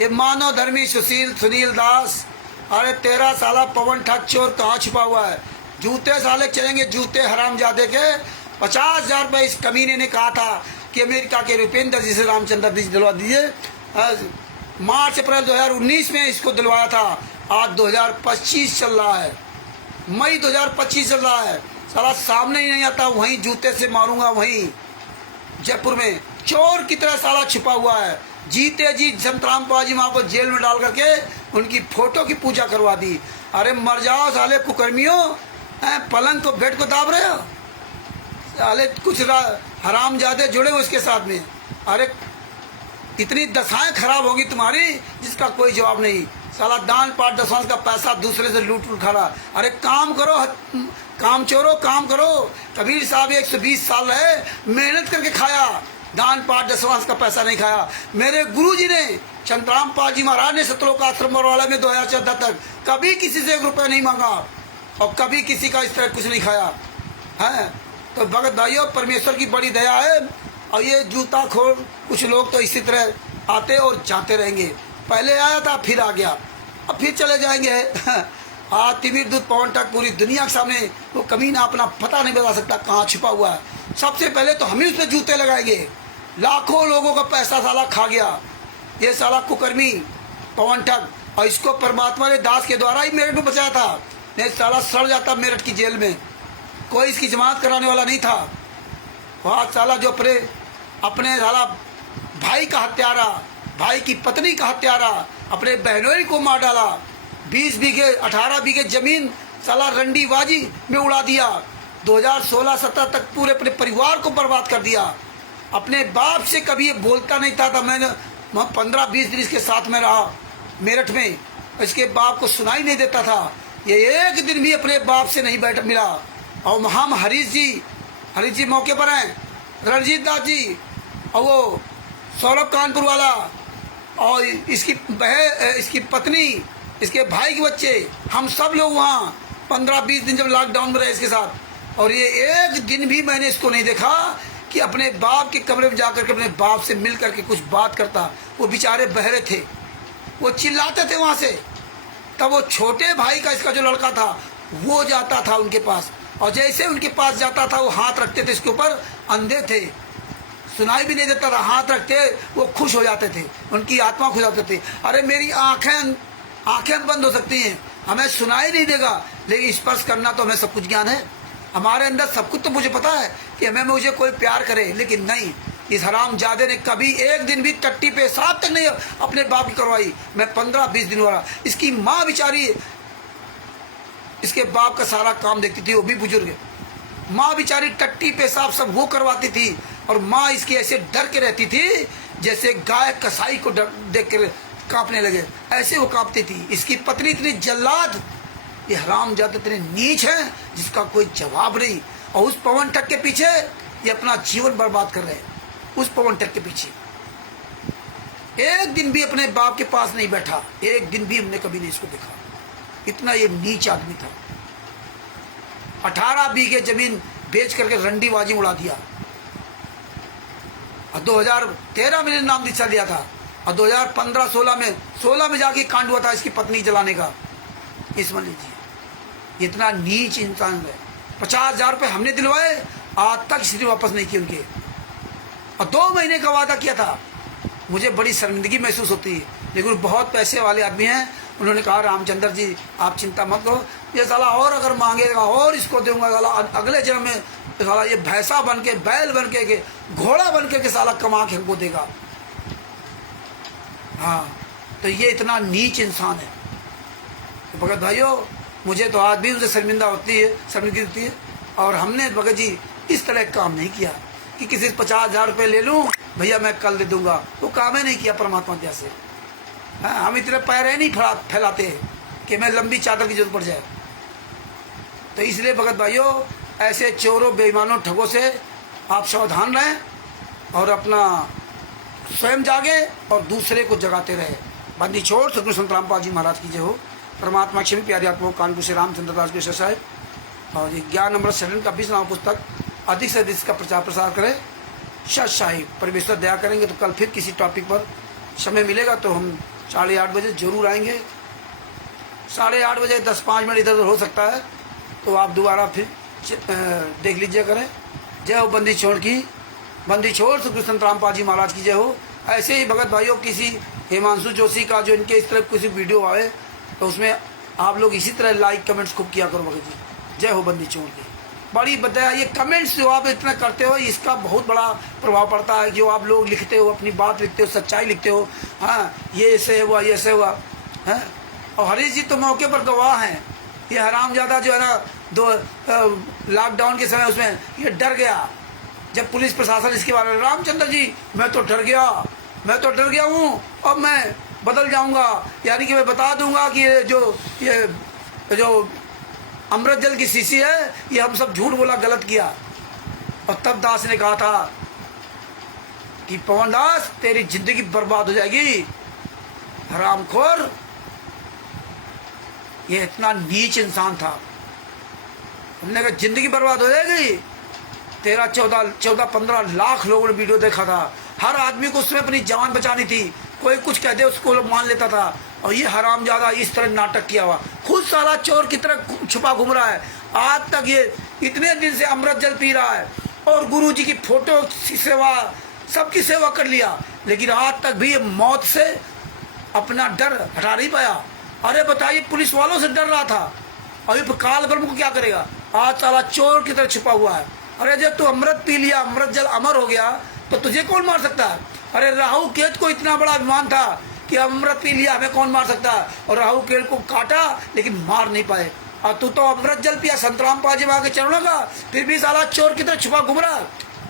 ये मानव धर्मी सुनील दास, अरे तेरा साला पवन ठग चोर कहाँ छुपा हुआ है? जूते साले चलेंगे, जूते हरामजादे के। 50,000 रुपये इस कमीने ने कहा था कि अमेरिका के रुपेंद्र जी से रामचंद्र जी दिलवा दीजिए। मार्च अप्रैल 2019 में इसको दिलवाया था। आज 2025 चल रहा है, मई 2025 चल रहा है। साला सामने ही नहीं आता, वहीं जूते से मारूंगा। वहीं जयपुर में चोर की तरह साला छिपा हुआ है। जीते जी संतराम पाजी माँ को जेल में डाल करके उनकी फोटो की पूजा करवा दी। अरे मर जाओ साले कुकर्मियों, पलंग को बेड को दाब रहे हो साले। कुछ हरामजादे जुड़े हो इसके साथ में। अरे इतनी दशाएं खराब होगी तुम्हारी जिसका कोई जवाब नहीं। साला दान पाठ दशवांश का पैसा दूसरे से लूट खा रहा। अरे काम करो, काम चोरो, काम करो। कबीर साहब 120 साल रहे, मेहनत करके खाया, दान पाठ दशवांश का पैसा नहीं खाया। मेरे गुरुजी ने चंद्राम पाजी महाराज ने सतलोक आश्रम बरवाला में 2014 तक कभी किसी से 1 रुपया नहीं मांगा और कभी किसी का इस तरह कुछ नहीं खाया है। तो भगत भाइयों, परमेश्वर की बड़ी दया है। और ये जूता खोर कुछ लोग तो इसी तरह आते और जाते रहेंगे। पहले आया था, फिर आ गया, अब फिर चले जाएंगे। आज तिमिर दूध पवन तक पूरी दुनिया के सामने वो कमीना अपना पता नहीं बता सकता कहाँ छिपा हुआ है। सबसे पहले तो हम ही उस पर जूते लगाएंगे। लाखों लोगों का पैसा साला खा गया ये साला कुकर्मी पवन ठग। और इसको परमात्मा ने दास के द्वारा ही मेरठ में बचाया था, नहीं साला सड़ जाता मेरठ की जेल में। कोई इसकी जमानत कराने वाला नहीं था। वहाँ साला जो अपने साला भाई का हत्यारा, भाई की पत्नी का हत्यारा, अपने बहनोई को मार डाला। 20 बीघे 18 बीघे जमीन साला रंडीबाजी में उड़ा दिया। 2016-17 तक पूरे अपने परिवार को बर्बाद कर दिया। अपने बाप से कभी ये बोलता नहीं था। मैंने 15-20 दिन इसके साथ में रहा मेरठ में, इसके बाप को सुनाई नहीं देता था। ये एक दिन भी अपने बाप से नहीं बैठ मिला। और हम हरीश जी मौके पर हैं, रणजीत दास जी और वो सौरभ कानपुर वाला और इसकी पत्नी, इसके भाई के बच्चे, हम सब लोग वहाँ 15-20 दिन जब लॉकडाउन में रहे इसके साथ। और ये एक दिन भी मैंने इसको नहीं देखा कि अपने बाप के कमरे में जाकर के अपने बाप से मिल करके कुछ बात करता। वो बेचारे बहरे थे, वो चिल्लाते थे वहाँ से। तब वो छोटे भाई का इसका जो लड़का था वो जाता था उनके पास, और जैसे उनके पास जाता था वो हाथ रखते थे इसके ऊपर। अंधे थे, सुनाई भी नहीं देता था, हाथ रखते वो खुश हो जाते थे, उनकी आत्मा खुश जाते थे। अरे मेरी आंखें बंद हो सकती हैं, हमें सुनाई नहीं देगा, लेकिन स्पर्श करना तो हमें सब कुछ ज्ञान है। हमारे अंदर सब कुछ तो मुझे पता है कि मुझे कोई प्यार करे, लेकिन नहीं, इस हरामजादे ने कभी एक दिन भी टट्टी पेशाब तक नहीं अपने बाप की करवाई। मैं 15-20 दिन हो रहा। इसकी माँ बेचारी इसके बाप का सारा काम देखती थी, वो भी बुजुर्ग है। माँ बेचारी टट्टी पेशाब सब वो करवाती थी। और माँ इसकी ऐसे डर के रहती थी जैसे गाय कसाई को देख कर कांपने लगे, ऐसे वो कांपती थी। इसकी पत्नी इतनी जल्लाद, ये हरामजादे इतने नीच हैं जिसका कोई जवाब नहीं। और उस पवन ठग के पीछे ये अपना जीवन बर्बाद कर रहे हैं। उस पवन ठग के पीछे एक दिन भी अपने बाप के पास नहीं बैठा, एक दिन भी हमने कभी नहीं इसको देखा। इतना ये नीच आदमी था। 18 बीघे जमीन बेच करके रंडीबाजी उड़ा दिया। और 2013 में नाम दीक्षा दिया था, और 2015-16 में जाके कांड हुआ था इसकी पत्नी जलाने का। इसमें लीजिए, इतना नीच इंसान है। 50,000 रुपये हमने दिलवाए, आज तक स्थिति वापस नहीं की उनके। और 2 महीने का वादा किया था। मुझे बड़ी शर्मिंदगी महसूस होती है, लेकिन बहुत पैसे वाले आदमी हैं। उन्होंने कहा रामचंद्र जी आप चिंता मत करो, ये साला और अगर मांगेगा और इसको दूंगा, साला अगले जन्म में साला ये भैंसा बन के, बैल बन के, घोड़ा बन के साला कमा के हमको देगा। हाँ, तो ये इतना नीच इंसान है। तो भगत भाइयों, मुझे तो आज भी उनसे शर्मिंदगी होती है। और हमने भगत जी इस तरह काम नहीं किया कि किसी से 50,000 रुपये ले लूँ, भैया मैं कल दे दूंगा। वो काम ही नहीं किया परमात्मा की से। हाँ, हम इतने पैर नहीं फैलाते कि मैं लंबी चादर की जरूरत पड़ जाए। तो इसलिए भगत भाइयों, ऐसे चोरों, बेईमानों, ठगों से आप सावधान रहें और अपना स्वयं जागे और दूसरे को जगाते रहे। बंदी छोड़ सतगुरु संत रामपाल जी महाराज की जय हो। परमात्मा क्षमी प्यारी आत्मा कानपुर से रामचंद्र दास के साहब। और ये ज्ञान अमृत सदन का 20वां पुस्तक अधिक से अधिक का प्रचार प्रसार करें। शाही परमेश्वर दया करेंगे तो कल फिर किसी टॉपिक पर समय मिलेगा तो हम 8:30 बजे जरूर आएंगे। 8:30 बजे 10-5 मिनट इधर उधर हो सकता है, तो आप दोबारा फिर देख लीजिए करें। जय हो बंदी छोड़ की, बंदी छोड़ श्री कृष्ण रामपाल जी महाराज की जय हो। ऐसे ही भगत भाइयों किसी हिमांशु जोशी का जो इनके इस तरह किसी वीडियो आए तो उसमें आप लोग इसी तरह लाइक कमेंट्स खूब किया करो भगत जी। जय हो बंदी छोड़ की। बड़ी बताया ये कमेंट्स जो आप इतना करते हो इसका बहुत बड़ा प्रभाव पड़ता है। जो आप लोग लिखते हो, अपनी बात लिखते हो, सच्चाई लिखते हो, हाँ ये ऐसे हुआ, ये ऐसे हुआ है। और हरीश जी तो मौके पर गवाह हैं। ये हरामजादा जो है ना, दो लॉकडाउन के समय उसमें ये डर गया जब पुलिस प्रशासन इसके बारे में, रामचंद्र जी मैं तो डर गया हूँ, अब मैं बदल जाऊंगा, यानी कि मैं बता दूंगा कि ये जो अमृत जल की शीशी है ये हम सब झूठ बोला, गलत किया। और तब दास ने कहा था कि पवन दास तेरी जिंदगी बर्बाद हो जाएगी, हरामखोर। ये इतना नीच इंसान था। हमने कहा जिंदगी बर्बाद हो जाएगी। 14-15 लाख लोगों ने वीडियो देखा था। हर आदमी को उसमें अपनी जान बचानी थी, कोई कुछ कह दे उसको मान लेता था। और ये हरामजादा इस तरह नाटक किया हुआ, खुद साला चोर की तरह छुपा घूम रहा है। आज तक ये इतने दिन से अमृत जल पी रहा है और गुरु जी की फोटो की सेवा, सबकी सेवा कर लिया, लेकिन आज तक भी ये मौत से अपना डर हटा नहीं पाया। अरे बताइए, पुलिस वालों से डर रहा था, अभी काल ब्रह्म को क्या करेगा? आज साला चोर की तरह छुपा हुआ है। अरे जब तू अमृत पी लिया, अमृत जल अमर हो गया, तो तुझे कौन मार सकता है? अरे राहु केतु को इतना बड़ा अभिमान था कि अमृत पी लिया, हमें कौन मार सकता है? और राहु केतु को काटा लेकिन मार नहीं पाए। और तू तो अमृत जल पिया संत रामपाल जी के चरणों का, फिर भी साला चोर की तरह छुपा घूम रहा,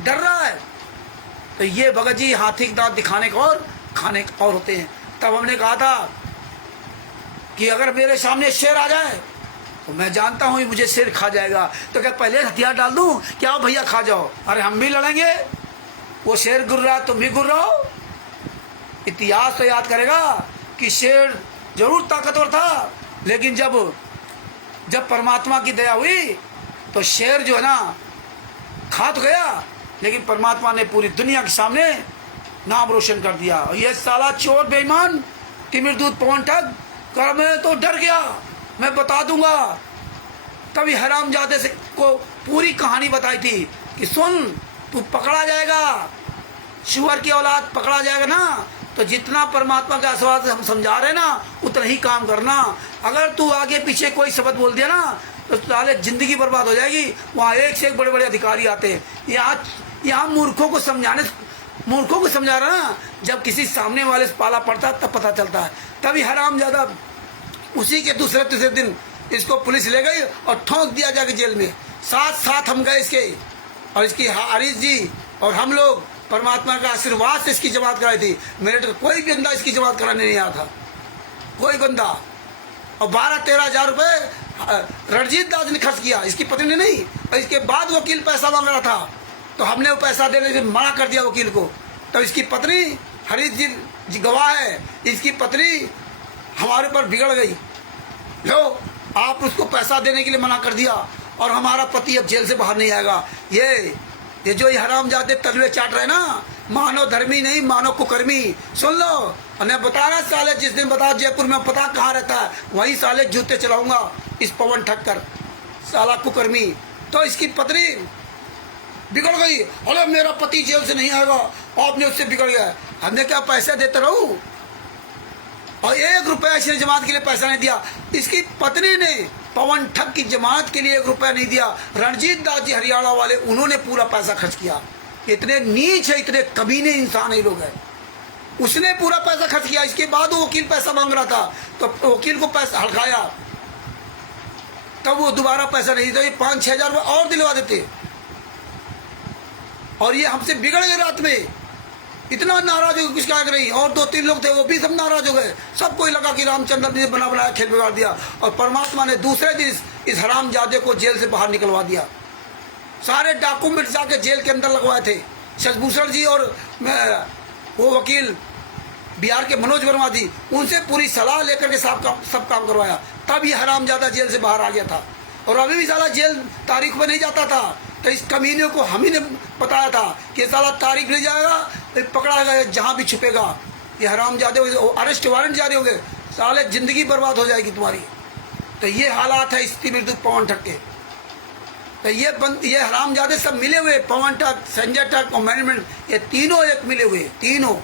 डर रहा है। तो ये भगत जी हाथी के दांत दिखाने का और खाने का और होते हैं। तब हमने कहा था कि अगर मेरे सामने शेर आ जाए तो मैं जानता हूं मुझे शेर खा जाएगा, तो क्या पहले हथियार डाल दूं? क्या भैया खा जाओ, अरे हम भी लड़ेंगे। वो शेर गुर्र रहा, तुम भी गुर्र रहो। इतिहास तो याद करेगा कि शेर जरूर ताकतवर था, लेकिन जब परमात्मा की दया हुई तो शेर जो है ना खा तो गया, लेकिन परमात्मा ने पूरी दुनिया के सामने नाम रोशन कर दिया। और ये साला चोर बेईमान तिमिर दूध पवन ठग कर, मैं तो डर गया, मैं बता दूंगा। तभी हरामजादे से को पूरी कहानी बताई थी कि सुन, तू पकड़ा जाएगा, शुअर की औलाद पकड़ा जाएगा ना, तो जितना परमात्मा का आशीर्वाद हम समझा रहे ना उतना ही काम करना। अगर तू आगे पीछे कोई शब्द बोल दिया ना तो साले जिंदगी बर्बाद हो जाएगी। वहाँ एक से एक बड़े बड़े अधिकारी आते हैं। यहाँ मूर्खों को समझा रहा ना, जब किसी सामने वाले से पाला पड़ता तब पता चलता है। तभी हरामजादा उसी के दूसरे तीसरे दिन इसको पुलिस ले गई और ठोक दिया जाके जेल में। साथ हम गए इसके, और इसकी हरीश जी और हम लोग परमात्मा का आशीर्वाद से इसकी जमात कराई थी। मेरे तो कोई बंदा इसकी जमात कराने नहीं आया था, कोई बंदा। और 12-13 हजार रुपये रणजीत दास ने खर्च किया, इसकी पत्नी ने नहीं। और इसके बाद वकील पैसा मांग रहा था तो हमने वो पैसा देने से मना कर दिया वकील को। तो इसकी पत्नी, हरीश जी गवाह है, इसकी पत्नी हमारे पर बिगड़ गई। लो, आप उसको पैसा देने के लिए मना कर दिया और हमारा पति अब जेल से बाहर नहीं आएगा। ये जो ये हरामजादे तलवे चाट रहे ना, मानो धर्मी नहीं, मानो कुकर्मी। सुन लो, और मैं बता रहा साले, जिस दिन बता जयपुर में पता कहाँ रहता है, वहीं साले जूते चलाऊंगा इस पवन ठक्कर, साला कुकर्मी। तो इसकी पत्नी बिगड़ गई, अरे मेरा पति जेल से नहीं आएगा, आपने उससे बिगड़ गया। हमने क्या पैसे देते रहूं? और 1 रुपया इसने जमात के लिए पैसा नहीं दिया। इसकी पत्नी ने पवन ठग की जमात के लिए 1 रुपया नहीं दिया। रणजीत दास जी हरियाणा वाले, उन्होंने पूरा पैसा खर्च किया। इतने नीच है, इतने कमीने इंसान ये लोग हैं। उसने पूरा पैसा खर्च किया। इसके बाद वो वकील पैसा मांग रहा था तो वकील को पैसा हड़काया, तब वो दोबारा पैसा नहीं दिया। ये 5-6 हजार रुपये और दिलवा देते। और ये हमसे बिगड़ गए रात में, इतना नाराज हो, कुछ क्या नहीं। और 2-3 लोग थे, वो भी सब नाराज हो गए। सबको लगा कि रामचंद्र ने बनाया खेल बिगाड़ दिया। और परमात्मा ने दूसरे दिन इस हरामजादे को जेल से बाहर निकलवा दिया। सारे डॉक्यूमेंट जाके जेल के अंदर लगवाए थे। शशभूषण जी और वो वकील बिहार के मनोज वर्मा जी, उनसे पूरी सलाह लेकर के सब काम करवाया। तब ये हरामजादा जेल से बाहर आ गया था। और अभी भी साला जेल तारीख में नहीं जाता था। तो इस कमीने को हम ही ने बताया था कि साला तारीख नहीं जाएगा, पकड़ा गया जहाँ भी छुपेगा। ये हरामजादे अरेस्ट वारंट जारी हो गए, साले जिंदगी बर्बाद हो जाएगी तुम्हारी। तो ये हालात है इस तिमिर दूध पवन ठग के। तो ये हरामजादे सब मिले हुए, पवन टक, संजय टक और मैनेजमेंट, ये तीनों एक मिले हुए, तीनों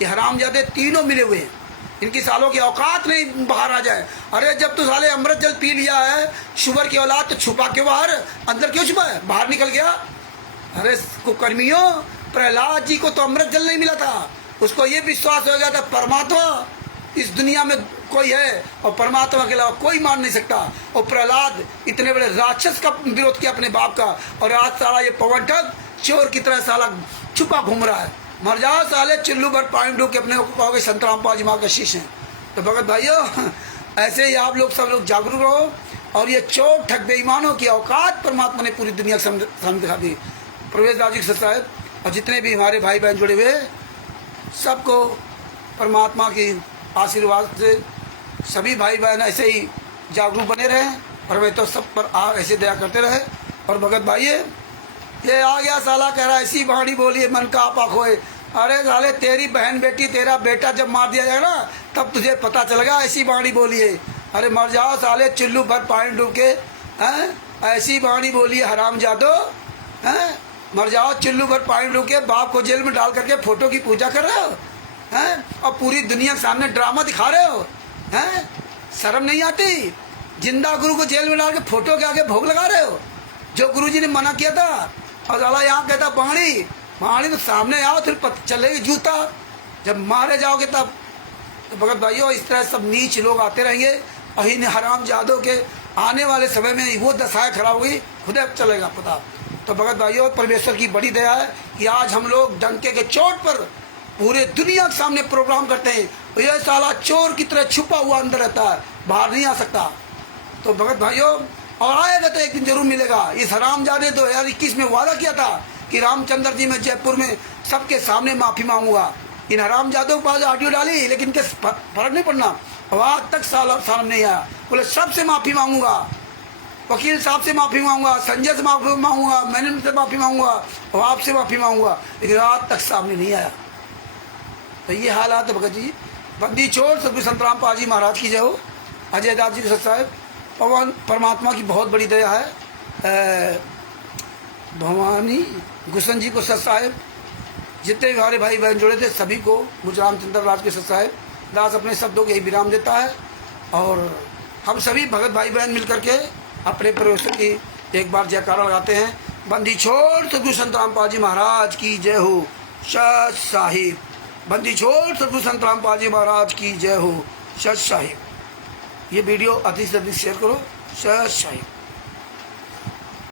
ये हरामजादे तीनों मिले हुए। इनकी सालों की औकात नहीं बाहर आ जाए। अरे जब तू साले अमृत जल पी लिया है, शुगर की औलाद, तो छुपा क्यों बाहर, अंदर क्यों छुपा है, बाहर निकल गया। अरे कुकर्मियों, प्रहलाद जी को तो अमृत जल नहीं मिला था, उसको ये विश्वास हो गया था परमात्मा इस दुनिया में कोई है और परमात्मा के अलावा कोई मान नहीं सकता। और प्रहलाद इतने बड़े राक्षस का विरोध किया अपने बाप का, और आज साला ये पवन ठग चोर की तरह साला छुपा घूम रहा है। मर जाओ साले, चिल्लू भर पानी डूब के अपने को कहोगे संतराम पाजी माँ का शीश है। तो भगत भाइयों, ऐसे ही आप लोग सब लोग जागरूक रहो, और ये चोर ठग बेईमानों की औकात परमात्मा ने पूरी दुनिया को समझ दिखा दी। प्रवेश राजी साहब और जितने भी हमारे भाई बहन जुड़े हुए, सबको परमात्मा की आशीर्वाद से सभी भाई बहन ऐसे ही जागरूक बने रहे, और वे तो सब पर ऐसे दया करते रहे। और भगत भाई ये आ गया साला कह रहा ऐसी वाणी बोली मन का आपा खोए। अरे साले, तेरी बहन बेटी, तेरा बेटा जब मार दिया जाएगा ना, तब तुझे पता चलेगा ऐसी वाणी बोली है। अरे मर जाओ साले, चिल्लू भर पानी डूब के, हैं ऐसी वाणी बोली है हरामजादो, हैं मर जाओ, चिल्लू भर पानी डूब के बाप को जेल में डाल करके फोटो की पूजा कर रहे हो, हैं और पूरी दुनिया के सामने ड्रामा दिखा रहे हो, हैं शर्म नहीं आती। जिंदा गुरु को जेल में डाल के फोटो के आगे भोग लगा रहे हो, जो गुरुजी ने मना किया था। और साला यहाँ कहता पानी तो सामने आओ, फिर चलेगी जूता, जब मारे जाओगे तब। तो भगत भाइयों, इस तरह सब नीच लोग आते रहेंगे, और इन हरामजादों के आने वाले समय में वो दशाएं खराब होगी, खुद चलेगा पता। तो भगत भाइयों, परमेश्वर की बड़ी दया है कि आज हम लोग डंके के चोट पर पूरे दुनिया के सामने प्रोग्राम करते हैं, और यह साला चोर की तरह छुपा हुआ अंदर रहता है, बाहर नहीं आ सकता। तो भगत भाइयों, और आएगा तो एक दिन जरूर मिलेगा। इस हरामजादे 2021 में वादा किया था कि रामचंद्र जी में जयपुर में सबके सामने माफ़ी मांगूंगा। इन हरामजादों के पास ऑडियो डाली, लेकिन इनके फर्क नहीं पड़ना, और आज तक सामने नहीं आया। बोले सबसे माफ़ी मांगूंगा, वकील साहब से माफ़ी मांगूंगा, संजय से माफ़ी मांगूंगा, मैनेजमेंट से माफ़ी मांगूंगा, और आपसे माफ़ी मांगूंगा, लेकिन आज तक सामने नहीं आया। तो ये हालात है भगत जी। बंदी चोर सतगुरु संतराम पाजी महाराज की जय हो। अजय दास जी के सत साहेब, पवन परमात्मा की बहुत बड़ी दया है। भवानी गुसन जी को सत साहेब, जितने भी हमारे भाई बहन जुड़े थे सभी को, मुझे रामचंद्र राज के सत साहेब। दास अपने शब्दों के ही विराम देता है, और हम सभी भगत भाई बहन मिलकर के अपने परमेश्वर की एक बार जयकारा लगाते हैं। बंदी छोड़ सतगुरु संतराम पाजी महाराज की जय हो। सत साहिब। बंदी छोड़ सतगुरु संतराम पाजी महाराज की जय हो। सत साहिब। ये वीडियो अधिक से अधिक शेयर करो। सत साहिब।